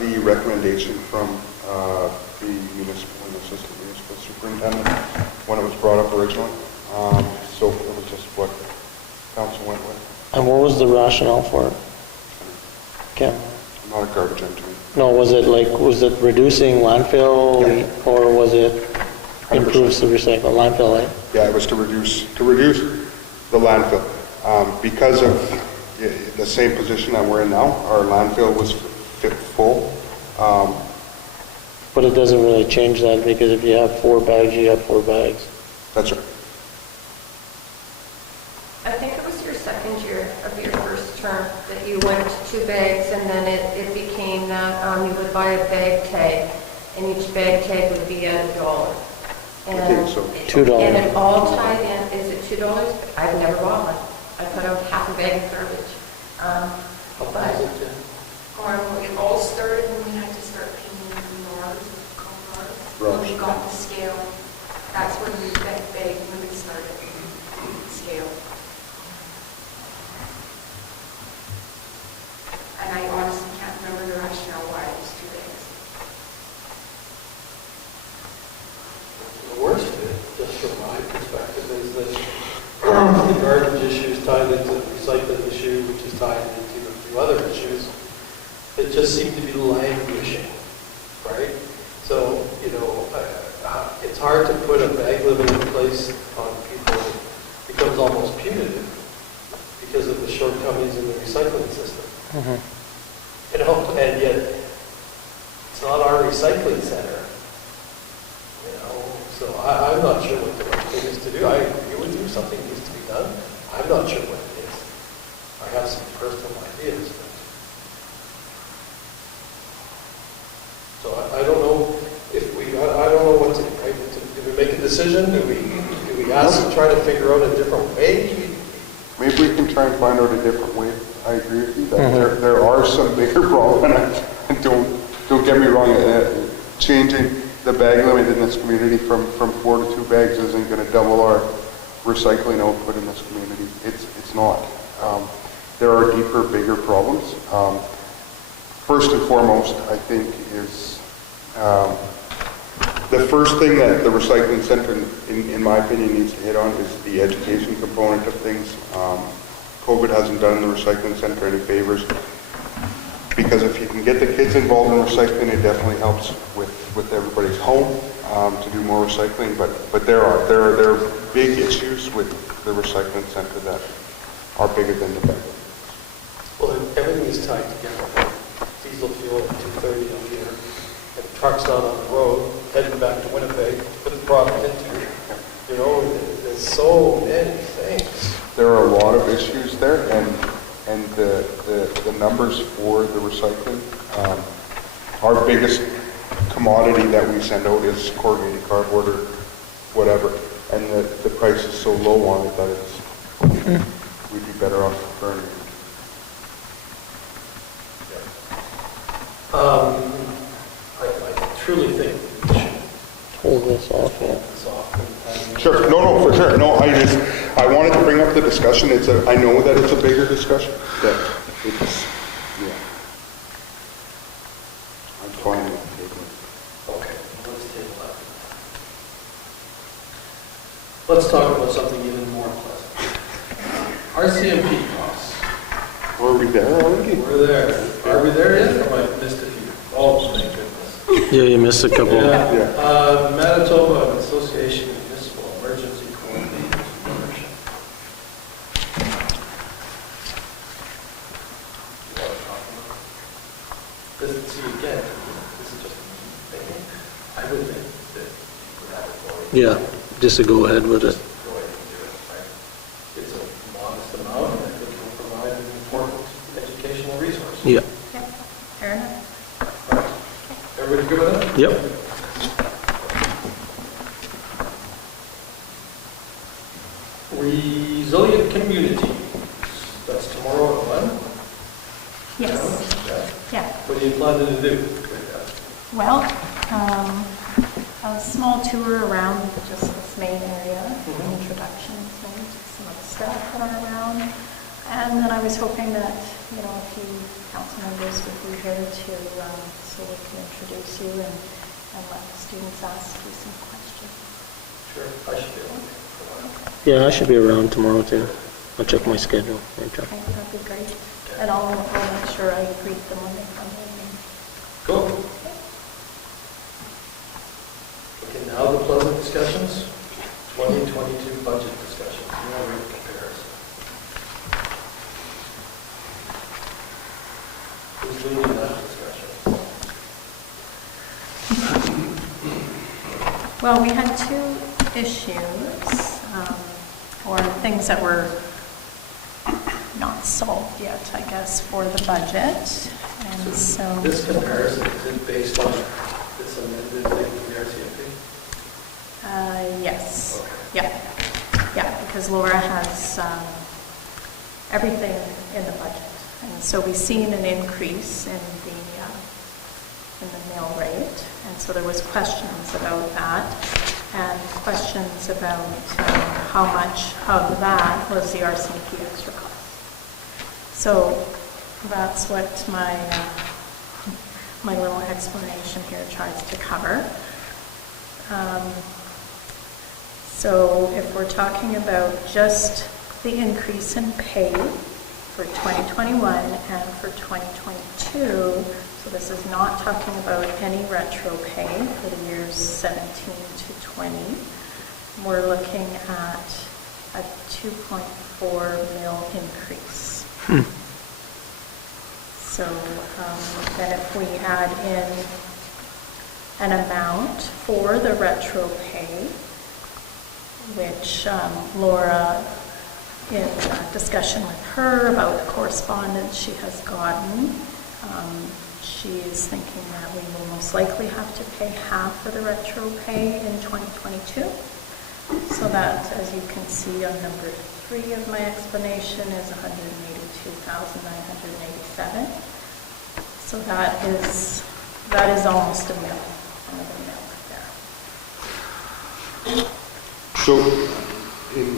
the recommendation from the municipal and assistant municipal superintendent when it was brought up originally. So it was just what council went with. And what was the rationale for it? Ken? I'm not a garbage engineer. No, was it reducing landfill, Yeah. or was it 100%. improves the recycle, landfill, right? Yeah, it was to reduce the landfill. Because of the same position that we're in now, our landfill was full. But it doesn't really change that, because if you have 4 bags, you have 4 bags. That's right. I think it was your second year of your first term that you went to 2 bags, and then it became that you would buy a bag tag, and each bag tag would be at $1. I think so. $2. And it all tied in, is it $2? I've never bought one. I put out half a bag of garbage. How much is it, Jen? it all started when we had to start paying Mars, when we got the scale. That's when we bag limit started, scale. And I honestly can't remember the rationale why it was 2 bags. The worst of it, just from my perspective, is that the garbage issue is tied into the recycling issue, which is tied into a few other issues that just seem to be languishing, right? So, it's hard to put a bag limit in place on people. It becomes almost punitive because of the shortcomings in the recycling system. And yet, it's not our recycling center. So I'm not sure what the right thing is to do. I agree with you, something needs to be done. I'm not sure what it is. I have some personal ideas. So I don't know if I don't know what to do. Right? Do we make a decision? Do we ask and try to figure out a different way? Maybe we can try and find out a different way. I agree with you that there are some bigger problems, and don't get me wrong, changing the bag limit in this community from 4 to 2 bags isn't going to double our recycling output in this community. It's not. There are deeper, bigger problems. First and foremost, I think, is the first thing that the recycling center, in my opinion, needs to hit on is the education component of things. COVID hasn't done the recycling center any favors, because if you can get the kids involved in recycling, it definitely helps with everybody's home to do more recycling. But there are big issues with the recycling center that are bigger than the bag. Well, everything is tied together. Diesel fuel at 2:30 on here, and trucks out on the road, heading back to Winnipeg, put the product into. There's so many things. There are a lot of issues there, and the numbers for the recycling, our biggest commodity that we send out is corrugated cardboard or whatever, and the price is so low on it that we'd be better off burning it. I truly think we should Hold this off, yeah. hold this off. Sure, no, for sure. No, I wanted to bring up the discussion. I know that it's a bigger discussion. That it's, yeah. I'm fine with taking it. Okay, let's table that. Let's talk about something even more pleasant. RCMP costs. Were we there already? We're there. Are we there yet? Or I missed a few? Oh, thank goodness. Yeah, you missed a couple. Yeah. Manitoba Association of Municipal Emergency Coordinators. Yeah, just to go ahead with it. go ahead and do it, right? It's a modest amount, and I think it will provide an important educational resource. Yeah. Yeah, fair enough. Right. Everybody good with that? Yep. Resilient community. That's tomorrow at 1? Yes, Yeah. yeah. What are you planning to do with that? Well, a small tour around just this main area, introductions, maybe to some of the staff that are around. And then I was hoping that, a few council members would be here to, so we can introduce you and let the students ask you some questions. Sure, I should be able to for a while. Yeah, I should be around tomorrow too. I'll check my schedule. Okay, that'd be great. And I'll make sure I greet them when they come in. Cool. Okay, now the pleasant discussions. 2022 budget discussions. Rate comparison. Who's leading that discussion? Well, we had two issues, or things that were not solved yet, I guess, for the budget. And so This comparison, is it based on this amended thing from the RCMP? yes, Okay. yeah, because Laura has everything in the budget. And so we've seen an increase in the mill rate. And so there was questions about that, and questions about how much of that was the RCMP extra cost. So that's what my little explanation here tries to cover. So if we're talking about just the increase in pay for 2021 and for 2022, so this is not talking about any retro pay for the years 17 to 20. We're looking at a 2.4 mil increase. So then if we add in an amount for the retro pay, which Laura, in discussion with her about the correspondence she has gotten, she is thinking that we will most likely have to pay half of the retro pay in 2022. So that, as you can see on number 3 of my explanation, is $182,987. So that is almost a mil, another mil there. So, in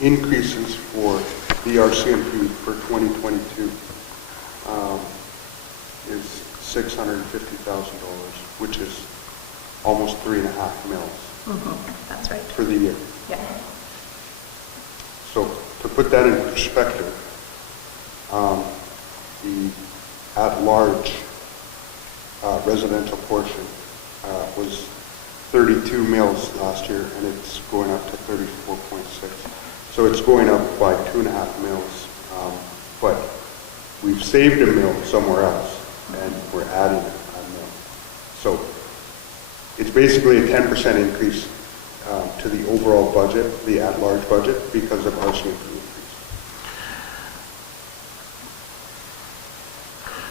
increases for the RCMP for 2022 is $650,000, which is almost 3.5 mils That's right. for the year. Yeah. So, to put that in perspective, the at-large residential portion was 32 mils last year, and it's going up to 34.6. So it's going up by 2.5 mils, but we've saved a mil somewhere else, and we're adding a mil. So it's basically a 10% increase to the overall budget, the at-large budget, because of RCMP increase.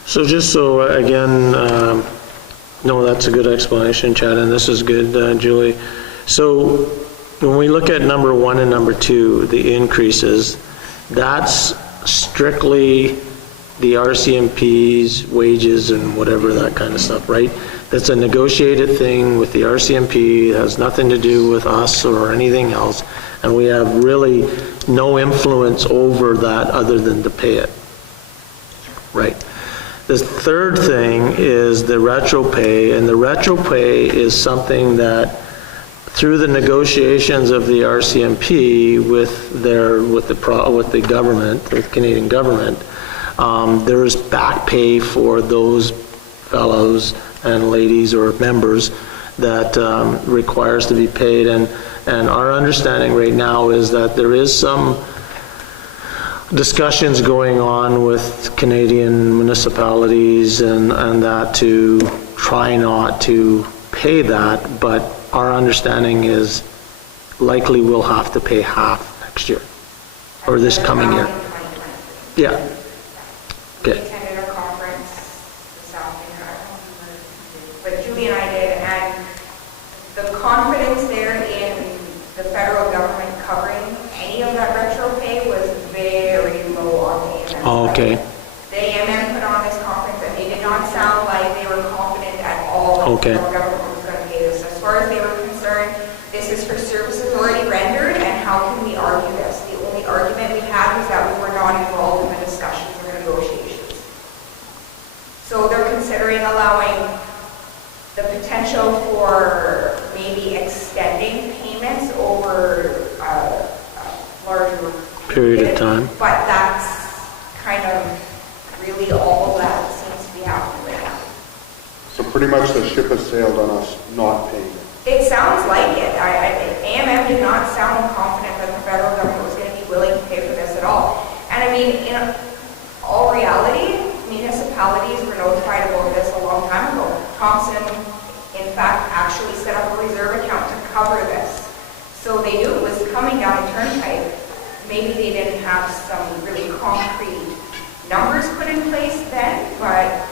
So just so, again, no, that's a good explanation, Chad, and this is good, Julie. So when we look at number 1 and number 2, the increases, that's strictly the RCMP's wages and whatever, that kind of stuff, right? That's a negotiated thing with the RCMP. It has nothing to do with us or anything else, and we have really no influence over that other than to pay it, right? The third thing is the retro pay, and the retro pay is something that through the negotiations of the RCMP with the government, the Canadian government, there is back pay for those fellows and ladies or members that requires to be paid, and our understanding right now is that there is some discussions going on with Canadian municipalities and that to try not to pay that, but our understanding is likely we'll have to pay half next year, or this coming year. Yeah. We Okay. attended a conference this afternoon, I don't remember, but Julie and I did, and the confidence there in the federal government covering any of that retro pay was very low on the AMM. Oh, okay. The AMM put on this conference, and they did not sound like they were confident at all that Okay. the federal government was going to pay this. As far as they were concerned, this is for services already rendered, and how can we argue this? The only argument we had was that we were not involved in the discussions or negotiations. So they're considering allowing the potential for maybe extending payments over a larger Period of time. But that's kind of really all that seems to be happening right now. So pretty much the ship has sailed on us not paying it. It sounds like it. AMM did not sound confident that the federal government was going to be willing to pay for this at all. And I mean, in all reality, municipalities were notified about this a long time ago. Thompson, in fact, actually set up a reserve account to cover this. So they knew it was coming down the turnpike. Maybe they didn't have some really concrete numbers put in place then, but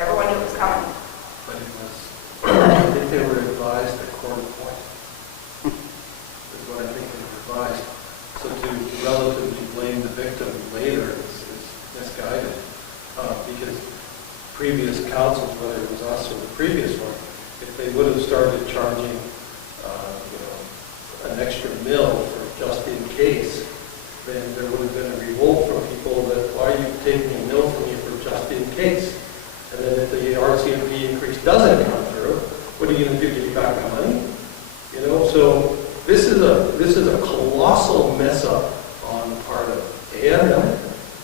everyone knew it was coming. But it was, I think they were advised at quarter point. Is what I think they were advised. So to relatively blame the victim later is misguided. Because previous councils, whether it was us or the previous one, if they would have started charging, an extra mill for just in case, then there would have been a revolt from people that, why are you taking a mill from me for just in case? And then if the RCMP increase doesn't come through, what are you going to do? Give you back my money? So this is a colossal mess up on the part of AMM,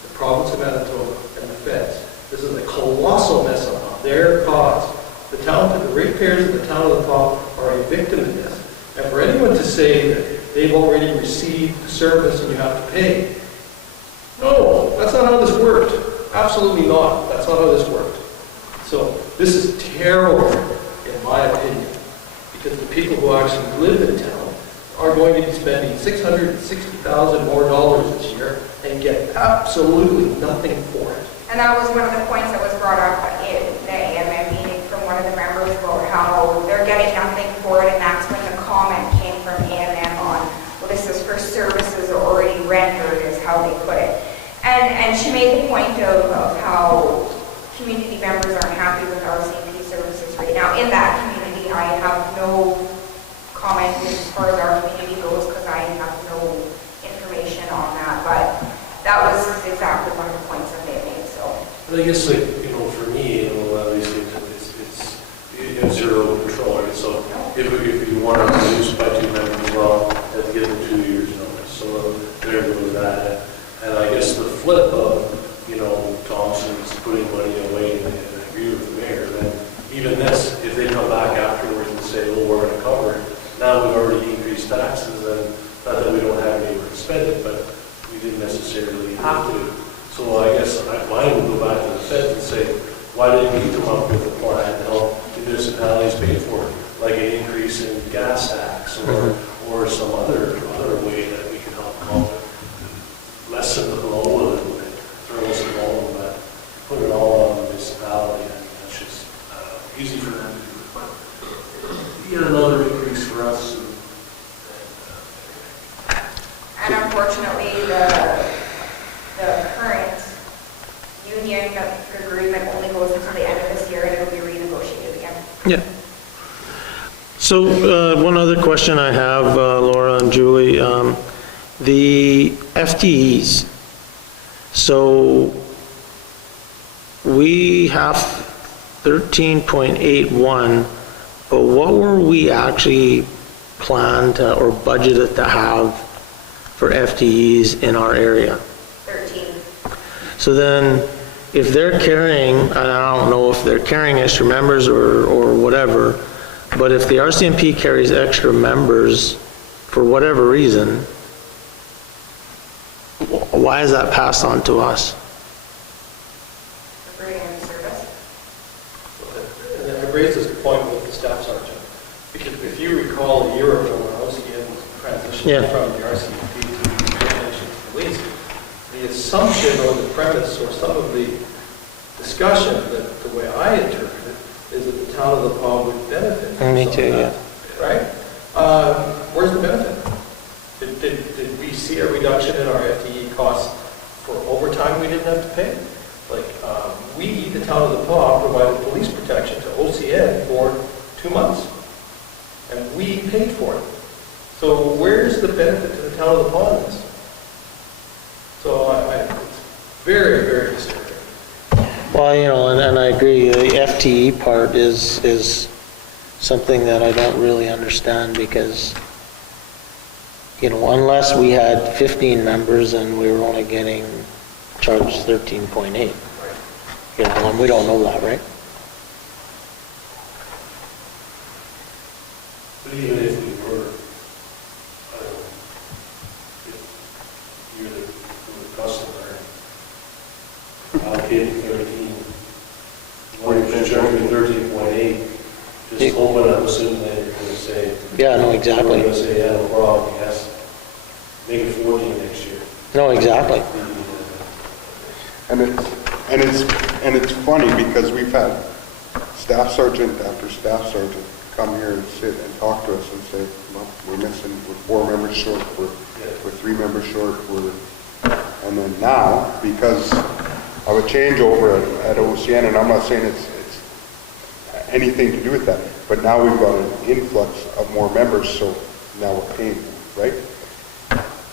the province of Manitoba, and the feds. This is a colossal mess up on their cause. The ratepayers of the town of the Paw are a victim in this. And for anyone to say that they've already received the service and you have to pay, no, that's not how this worked. Absolutely not. That's not how this worked. So this is terrible, in my opinion, because the people who actually live in town are going to be spending $660,000 more this year and get absolutely nothing for it. And that was one of the points that was brought up in the AMM meeting from one of the members about how they're getting nothing for it, and that's when the comment came from AMM on, well, this is for services already rendered, is how they put it. And she made the point of how community members aren't happy with RCMP services right now. In that community, I have no comment as far as our community goes because I have no information on that, but that was exactly one of the points that they made, so. But I guess, for me, obviously, it's zero control, right? So if you want to reduce by 2 members, well, you have to give them 2 years notice. So there goes that. And I guess the flip of, Thompson's putting money away, and I agree with the mayor, then even this, if they come back afterwards and say, well, we're going to cover it, now we've already increased taxes, and not that we don't have anywhere to spend it, but we didn't necessarily have to. So I guess mine would go back to the feds and say, why didn't we come up with a plan to help the municipalities pay for it, like an increase in gas tax or some other way that we can help lessen the blow a little bit, throw us a bone, but put it all on the municipality. I mean, that's just easy for them to do. But yet another increase for us. And unfortunately, the current union agreement only goes until the end of this year, and it'll be renegotiated again. Yeah. So one other question I have, Laura and Julie, the FTEs. So we have 13.81, but what were we actually planned to, or budgeted to have for FTEs in our area? 13. So then, if they're carrying, and I don't know if they're carrying extra members or whatever, but if the RCMP carries extra members for whatever reason, why is that passed on to us? For bringing in service. And I raised this point with the staff sergeant. recall a year ago when OCN transitioned Yeah. from the RCMP to Protection to Police, the assumption or the premise or some of the discussion that the way I interpret it is that the town of the Paw would benefit from Me some too, of that, right? Where's the benefit? Did we see a reduction in our FTE costs for overtime we didn't have to pay? Like, we, the town of the Paw, provided police protection to OCN for 2 months, and we paid for it. So where's the benefit to the town of the Paw in this? So it's very, very disturbing. Well, and I agree, the FTE part is something that I don't really understand because, unless we had 15 members and we were only getting charged 13.8, and we don't know that, right? But even if we were, if you're the customer, allocating 13, or if you're charging 13.8, just open up, assuming that you're going to say. Yeah, no, exactly. You're going to say, yeah, no problem, yes, make it 14 next year. No, exactly. And it's funny because we've had staff sergeant after staff sergeant come here and sit and talk to us and say, well, we're 4 members short, we're 3 members short, and then now, because of a changeover at OCN, and I'm not saying it's anything to do with that, but now we've got an influx of more members, so now we're paying, right?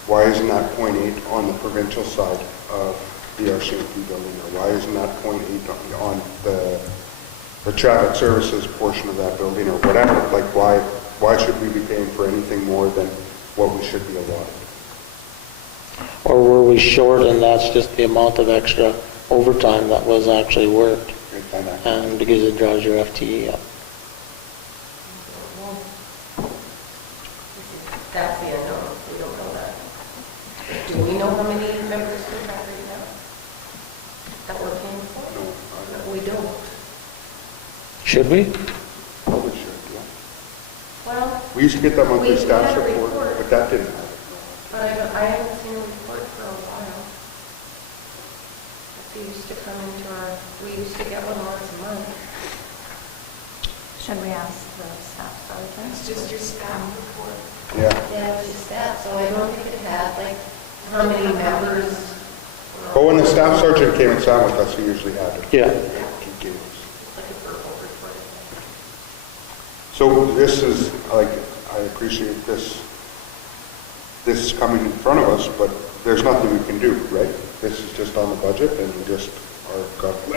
Why isn't that 0.8 on the provincial side of the RCMP building, or why isn't that 0.8 on the traffic services portion of that building, or whatever? Like, why should we be paying for anything more than what we should be allotted? Or were we short and that's just the amount of extra overtime that was actually worked? And because it draws your FTE up. That's the unknown. We don't know that. Do we know how many members we have right now that we're paying for? No, we don't. Should we? Probably should, yeah. Well, We used to get that monthly we staff had a report, report. but that didn't happen. but I haven't seen a report for a while. We used to come into we used to get one once a month. Should we ask the staff sergeant? It's just your staff report. Yeah. Yeah, it was just that, so I don't think it had, like, how many members. But when the staff sergeant came and sat with us, he usually had it. Yeah. He gave us. Like a verbal report. So this is, like, I appreciate this coming in front of us, but there's nothing we can do, right? This is just on the budget and we just got to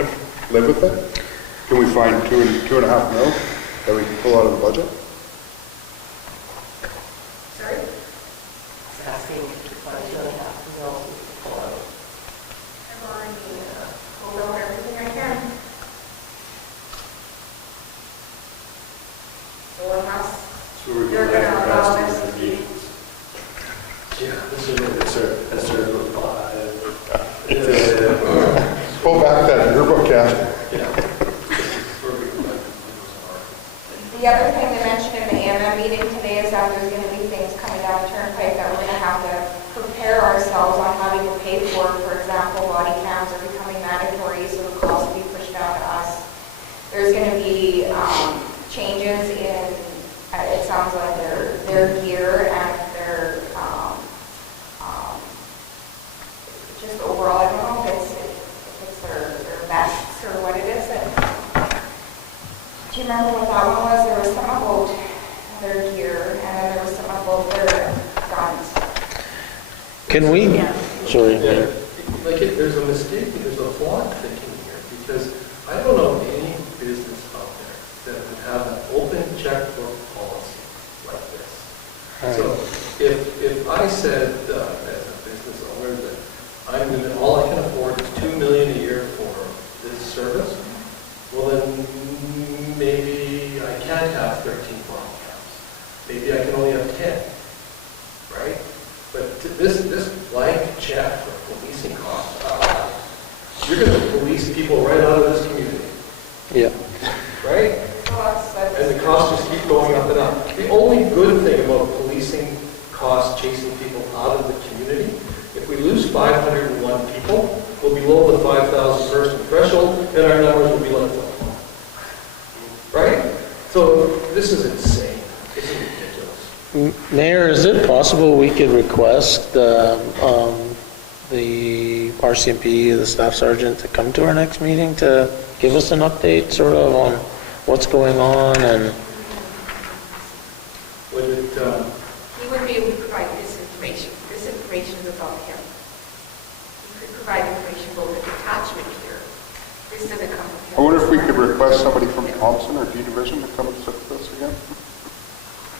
live with it. Can we find $2.5 million that we can pull out of the budget? Sorry? It's asking if you find $2.5 million to pull out. I've already pulled out everything I can. So unless So we're you're going gonna to allow have this to to be. Yeah, this is that's our Pull back that yearbook, cast. The other thing they mentioned in the AMM meeting today is that there's going to be things coming down the turnpike that we're going to have to prepare ourselves on having to pay for. For example, body cams are becoming mandatory, so the cost will be pushed down to us. There's going to be changes in, it sounds like their gear and their, just overall, I don't know if it's their vests or what it is. Do you remember what that one was? There was something about their gear, and then there was something about their guns. Can we? Yeah. Sorry. Yeah, like there's a mistake, there's a flawed thinking here, because I don't know any business out there that would have an open checkbook policy like this. So if I said as a business owner that all I can afford is $2 million a year for this service, well then maybe I can't have 13 bottle caps. Maybe I can only have 10, right? But this blank check for policing costs, you're going to police people right out of this community, Yeah. right? And the costs just keep going up and up. The only good cost chasing people out of the community. If we lose 501 people, we'll be below the 5,000 person threshold, and our numbers will be less than 1. Right? So this is insane. This is ridiculous. Mayor, is it possible we could request the RCMP, the staff sergeant, to come to our next meeting to give us an update sort of on what's going on and... Would it, He would be able to provide this information. This information is about him. He could provide information about the detachment here. This doesn't come from him. I wonder if we could request somebody from Thompson or D Division to come and sit with us again?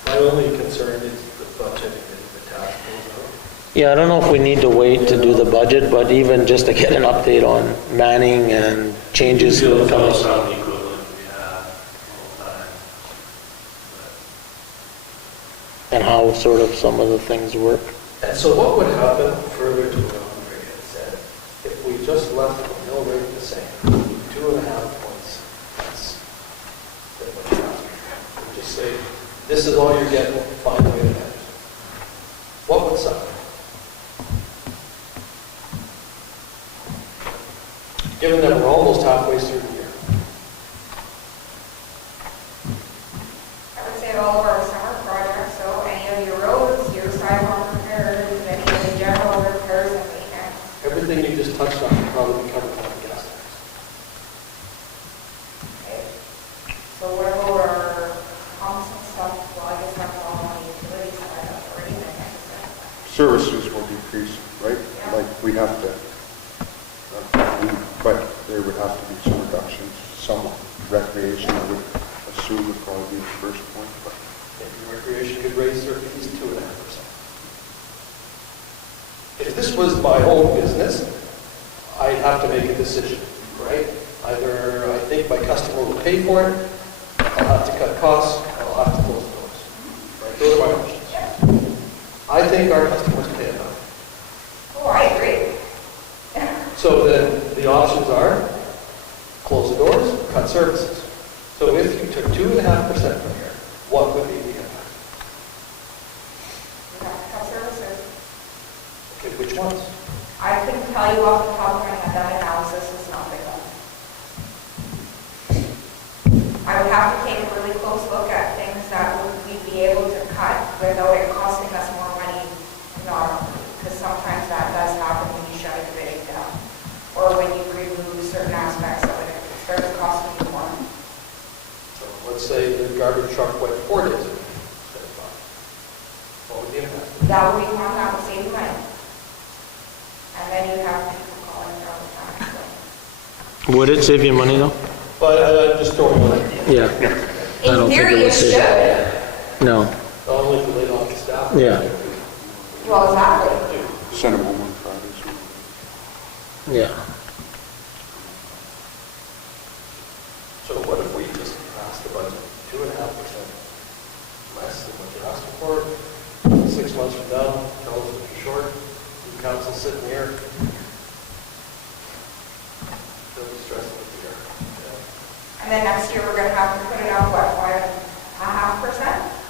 my only concern is the budgeting and the tax goes out. Yeah, I don't know if we need to wait to do the budget, but even just to get an update on manning and changes. Feel to the the fellows on the equivalent we have all the time. and how sort of some of the things work. And so what would happen further to what Andre had said, if we just left the mill rate the same, 2.5 points less than what you're asking? We just say, this is all you're getting, find a way to manage it. What would suffer? Given that we're almost halfway through the year. I would say all of our summer projects, so any of your roads, your sidewalk repairs, any of the general repairs and maintenance. Everything you just touched on would probably be covered by the gas tax. Okay. So what about our pumps and stuff? Well, I guess that's all on the utility side or anything, I guess. Services will decrease, right? Yeah. Like, we'd have to, but there would have to be some reductions, some recreation, I would assume would probably be the first point, but Maybe recreation could raise their fees 2.5%. If this was my own business, I'd have to make a decision, right? Either I think my customer will pay for it, I'll have to cut costs, or I'll have to close doors. Right? Those are my options. I think our customers pay enough. Oh, I agree. So then the options are close the doors, cut services. So if you took 2.5% from here, what would be the impact? We have to cut services. Okay, which ones? I couldn't tell you off the top of my head, that analysis is not big enough. I would have to take a really close look at things that we'd be able to cut without it costing us more money, not, because sometimes that does happen when you shut a division down. Or when you remove certain aspects of it, it starts costing you more. So let's say the garbage truck went 4 days a week instead of 5. What would the impact be? That would be one that would save money. And then you have people calling all the time, so. Would it save you money though? But I'm just throwing one idea. Yeah. I In don't think theory, it it would save should. No. Only if we laid off the staff. Yeah. Well, exactly. send them home on Fridays. Yeah. So what if we just passed the budget 2.5% less than what you're asking for? 6 months from now, tell us what you're short, the council sitting here. They'll be stressing with the year. And then next year, we're gonna have to put it up, what, 5.5%?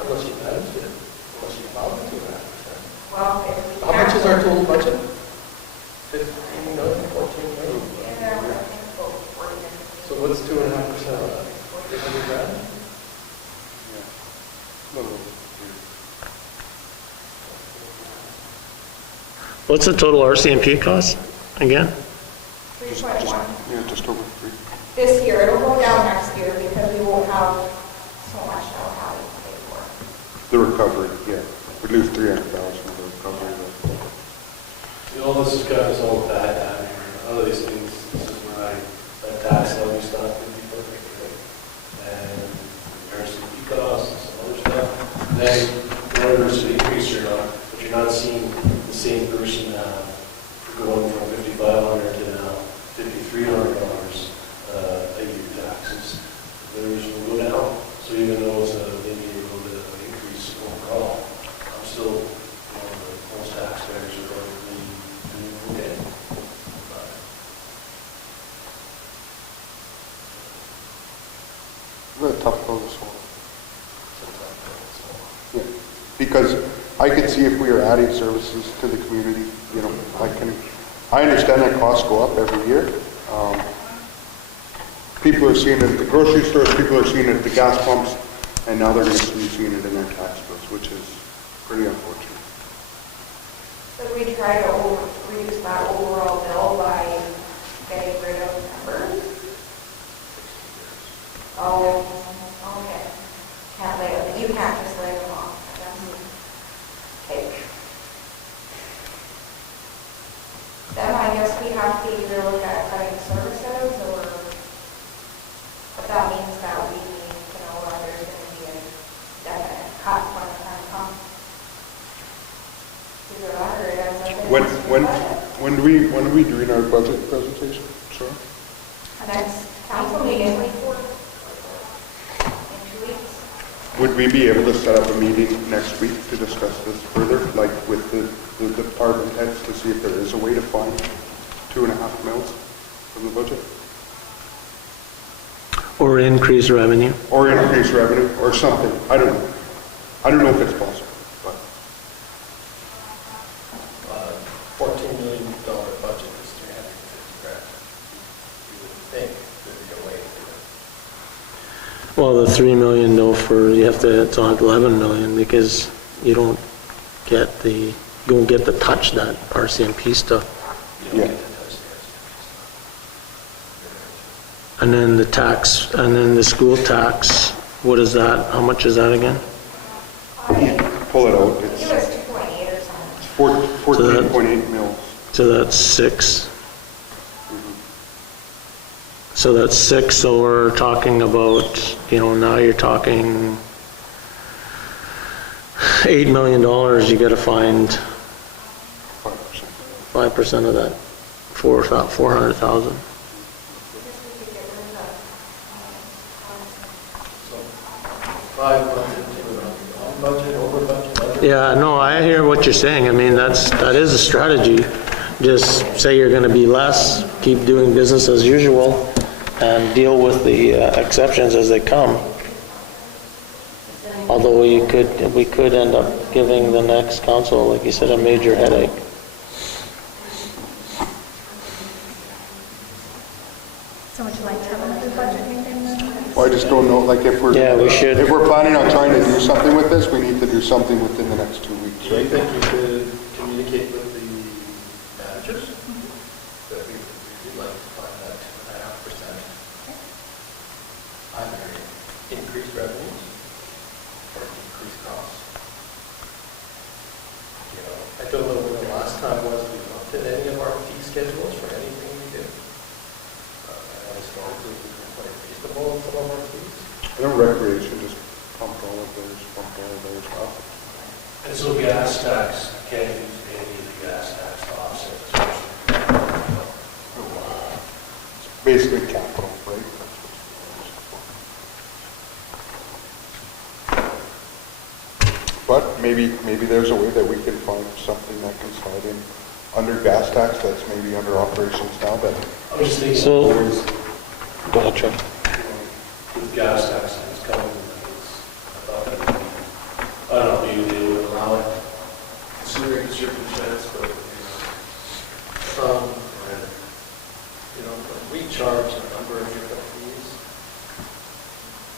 Unless you managed it, unless you found it 2.5%. Well, if we How much is our can't- total budget? 15 million, 14 million? Yeah, I think about 40 to 50. So what's 2.5% of that? 300 grand? What's the total RCMP cost again? 3.1. Yeah, just over 3. This year, it'll go down next year because we won't have so much now how to pay for. The recovery, yeah. We'd lose 300,000 of the recovery. You know, this is kind of all bad timing. All of these things, this is when that tax levy stuff would be perfect, right? And RCP costs and some other stuff. And then whether it's an increase or not, but you're not seeing the same person going from $5,500 to now $5,300 a year taxes. Theirs will go down. So even though it's maybe a little bit of an increase overall, I'm still, most taxpayers are going to be doing okay. Really tough pill to swallow. Yeah, because I could see if we were adding services to the community, you know, I understand that costs go up every year. People are seeing it at the grocery stores, people are seeing it at the gas pumps, and now they're going to be seeing it in their tax bills, which is pretty unfortunate. But we try to reduce that overall bill by getting rid of numbers. Oh, okay. You can't just lay them off. Okay. Then I guess we have to either look at cutting services or, but that means that we need to know whether there's going to be a definite cut when the time comes. Either that or it ends up in When are we doing our budget presentation? Sorry? the next council meeting, 24, in 2 weeks. Would we be able to set up a meeting next week to discuss this further, like with the department heads, to see if there is a way to find 2.5 mils from the budget? Or increase revenue. Or increase revenue, or something. I don't know. I don't know if it's possible, but $14 million budget is $350,000. You would think there'd be a way to do it. Well, the 3 million though it's on 11 million because you don't get you won't get to touch that RCMP stuff. yeah. And then the tax, and then the school tax, what is that? How much is that again? You pull it out, It it's was 2.8 or something. 14.8 mils. So that's 6. So that's 6, so we're talking about, now you're talking $8 million, you gotta find 5%. 5% of that, 400,000. So 5 months into it, on budget, over budget, under. Yeah, no, I hear what you're saying. I mean, that is a strategy. Just say you're gonna be less, keep doing business as usual, and deal with the exceptions as they come. Although we could end up giving the next council, like you said, a major headache. So would you like to have another budget meeting then? Well, I just don't know, like if we're... Yeah, we should. If we're planning on trying to do something with this, we need to do something within the next 2 weeks, Do you right? think you could communicate with the managers that we'd like to find that 2.5%? Either increased revenues or decreased costs. I don't know when the last time was we looked at any of our fee schedules for anything we did. Historically, we've been quite reasonable in some of our fees. I know recreation just pumped all of theirs up. And so gas tax, can't use any of the gas tax to offset this. It's basically capital, right? But maybe there's a way that we can find something that can slide in under gas tax that's maybe under operations now that... I'm just thinking, So- there's, Go ahead, Chuck. with gas tax that's coming, I thought that would be, I don't know, maybe they would allow it, considering the circumstance, but, When we charge a number of different fees,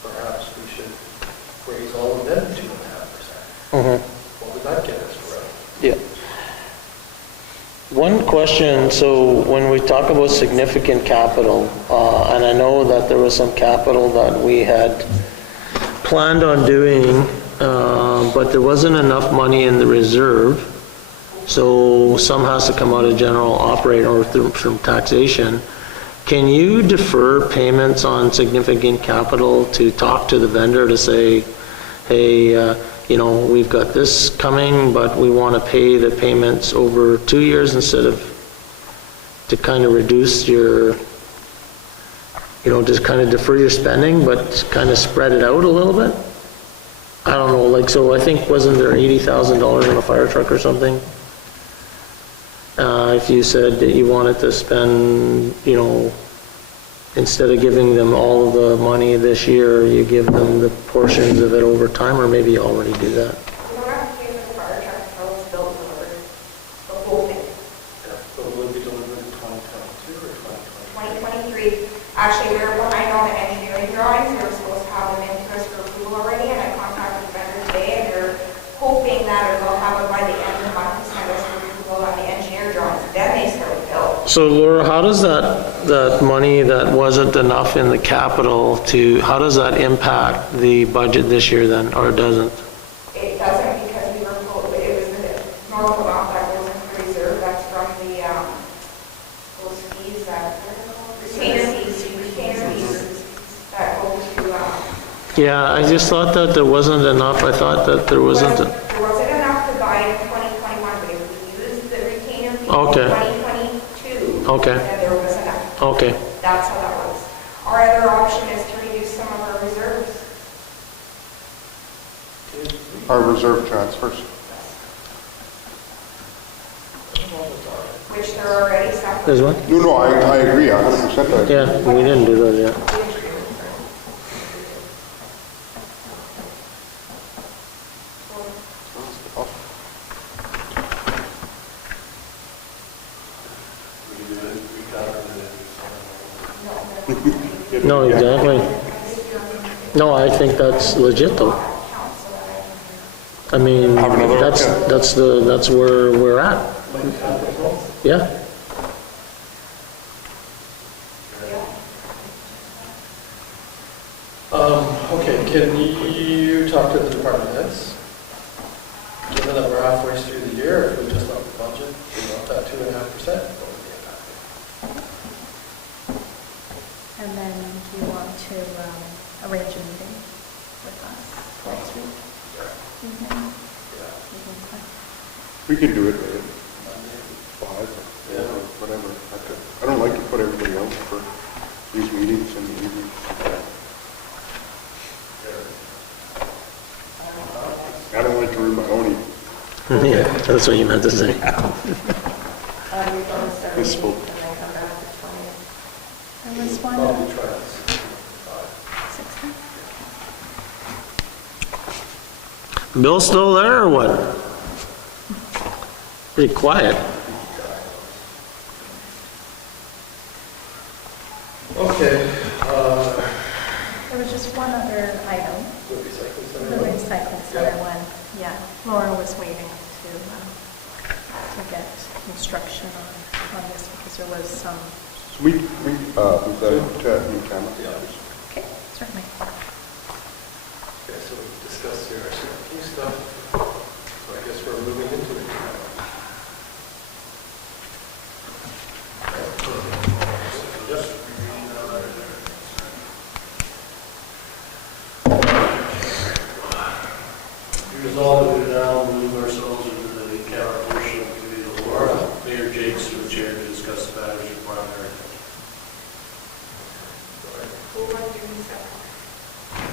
perhaps we should raise all of them 2.5%. What would that get us for? Yeah. One question, so when we talk about significant capital, and I know that there was some capital that we had planned on doing, but there wasn't enough money in the reserve, so some has to come out of general operating or from taxation. Can you defer payments on significant capital to talk to the vendor to say, hey, we've got this coming, but we want to pay the payments over 2 years instead of, to kind of reduce your, just kind of defer your spending, but kind of spread it out a little bit? I don't know, so I think, wasn't there $80,000 on a fire truck or something? If you said that you wanted to spend, instead of giving them all of the money this year, you give them the portions of it over time, or maybe you already do that. We don't have to pay for the fire truck Actually, I know the engineering drawings, they were supposed to have them in to us for approval already, and I contacted the vendor today, and they're hoping that they'll have it by the end of the month to send us for approval on the engineer drawings. Then they start build. So Laura, how does that money that wasn't enough in the capital how does that impact the budget this year then, or it doesn't? It doesn't, because we were told it was the normal amount that goes into the reserve. That's from the, those fees that, retainer fees that go to, Yeah, I just thought that there wasn't enough. I thought that there wasn't. There wasn't enough to buy in 2021, but if we used the retainer fees Okay. in 2022, Okay. then there was enough. Okay. That's how that was. Our other option is to reduce some of our reserves. Our reserve transfers. Which they're already separate. There's one? No, I agree, 100%. I agree. Yeah, we didn't do those yet. No, exactly. No, I think that's legit though. I mean, Have another- that's where we're at. Yeah. Okay, can you talk to the department heads? Given that we're halfway through the year, if we just up the budget, we want that 2.5%, what would the impact be? And then do you want to arrange a meeting with us next week? Evening? We can do it at 5 or whatever. I don't like to put everybody out for these meetings in the evening. I don't like to ruin my own evening. Yeah, that's what you meant to say. You're going to start This meeting will- and then come back to 20th. There was one Probably at try this. 6. Bill still there or what? Pretty quiet. Okay, There was just one other item, the recycling the center. recycling center one. Yeah, Laura was waiting to get instruction on this because there was some. We've got it in camera. Okay, certainly. Okay, so we discussed the RCMP stuff, so I guess we're moving into it. Resolved that we now move ourselves into the camera portion of the committee of the Laura. Mayor Jakes to the chair to discuss matters requiring our attention. Who wants to do second?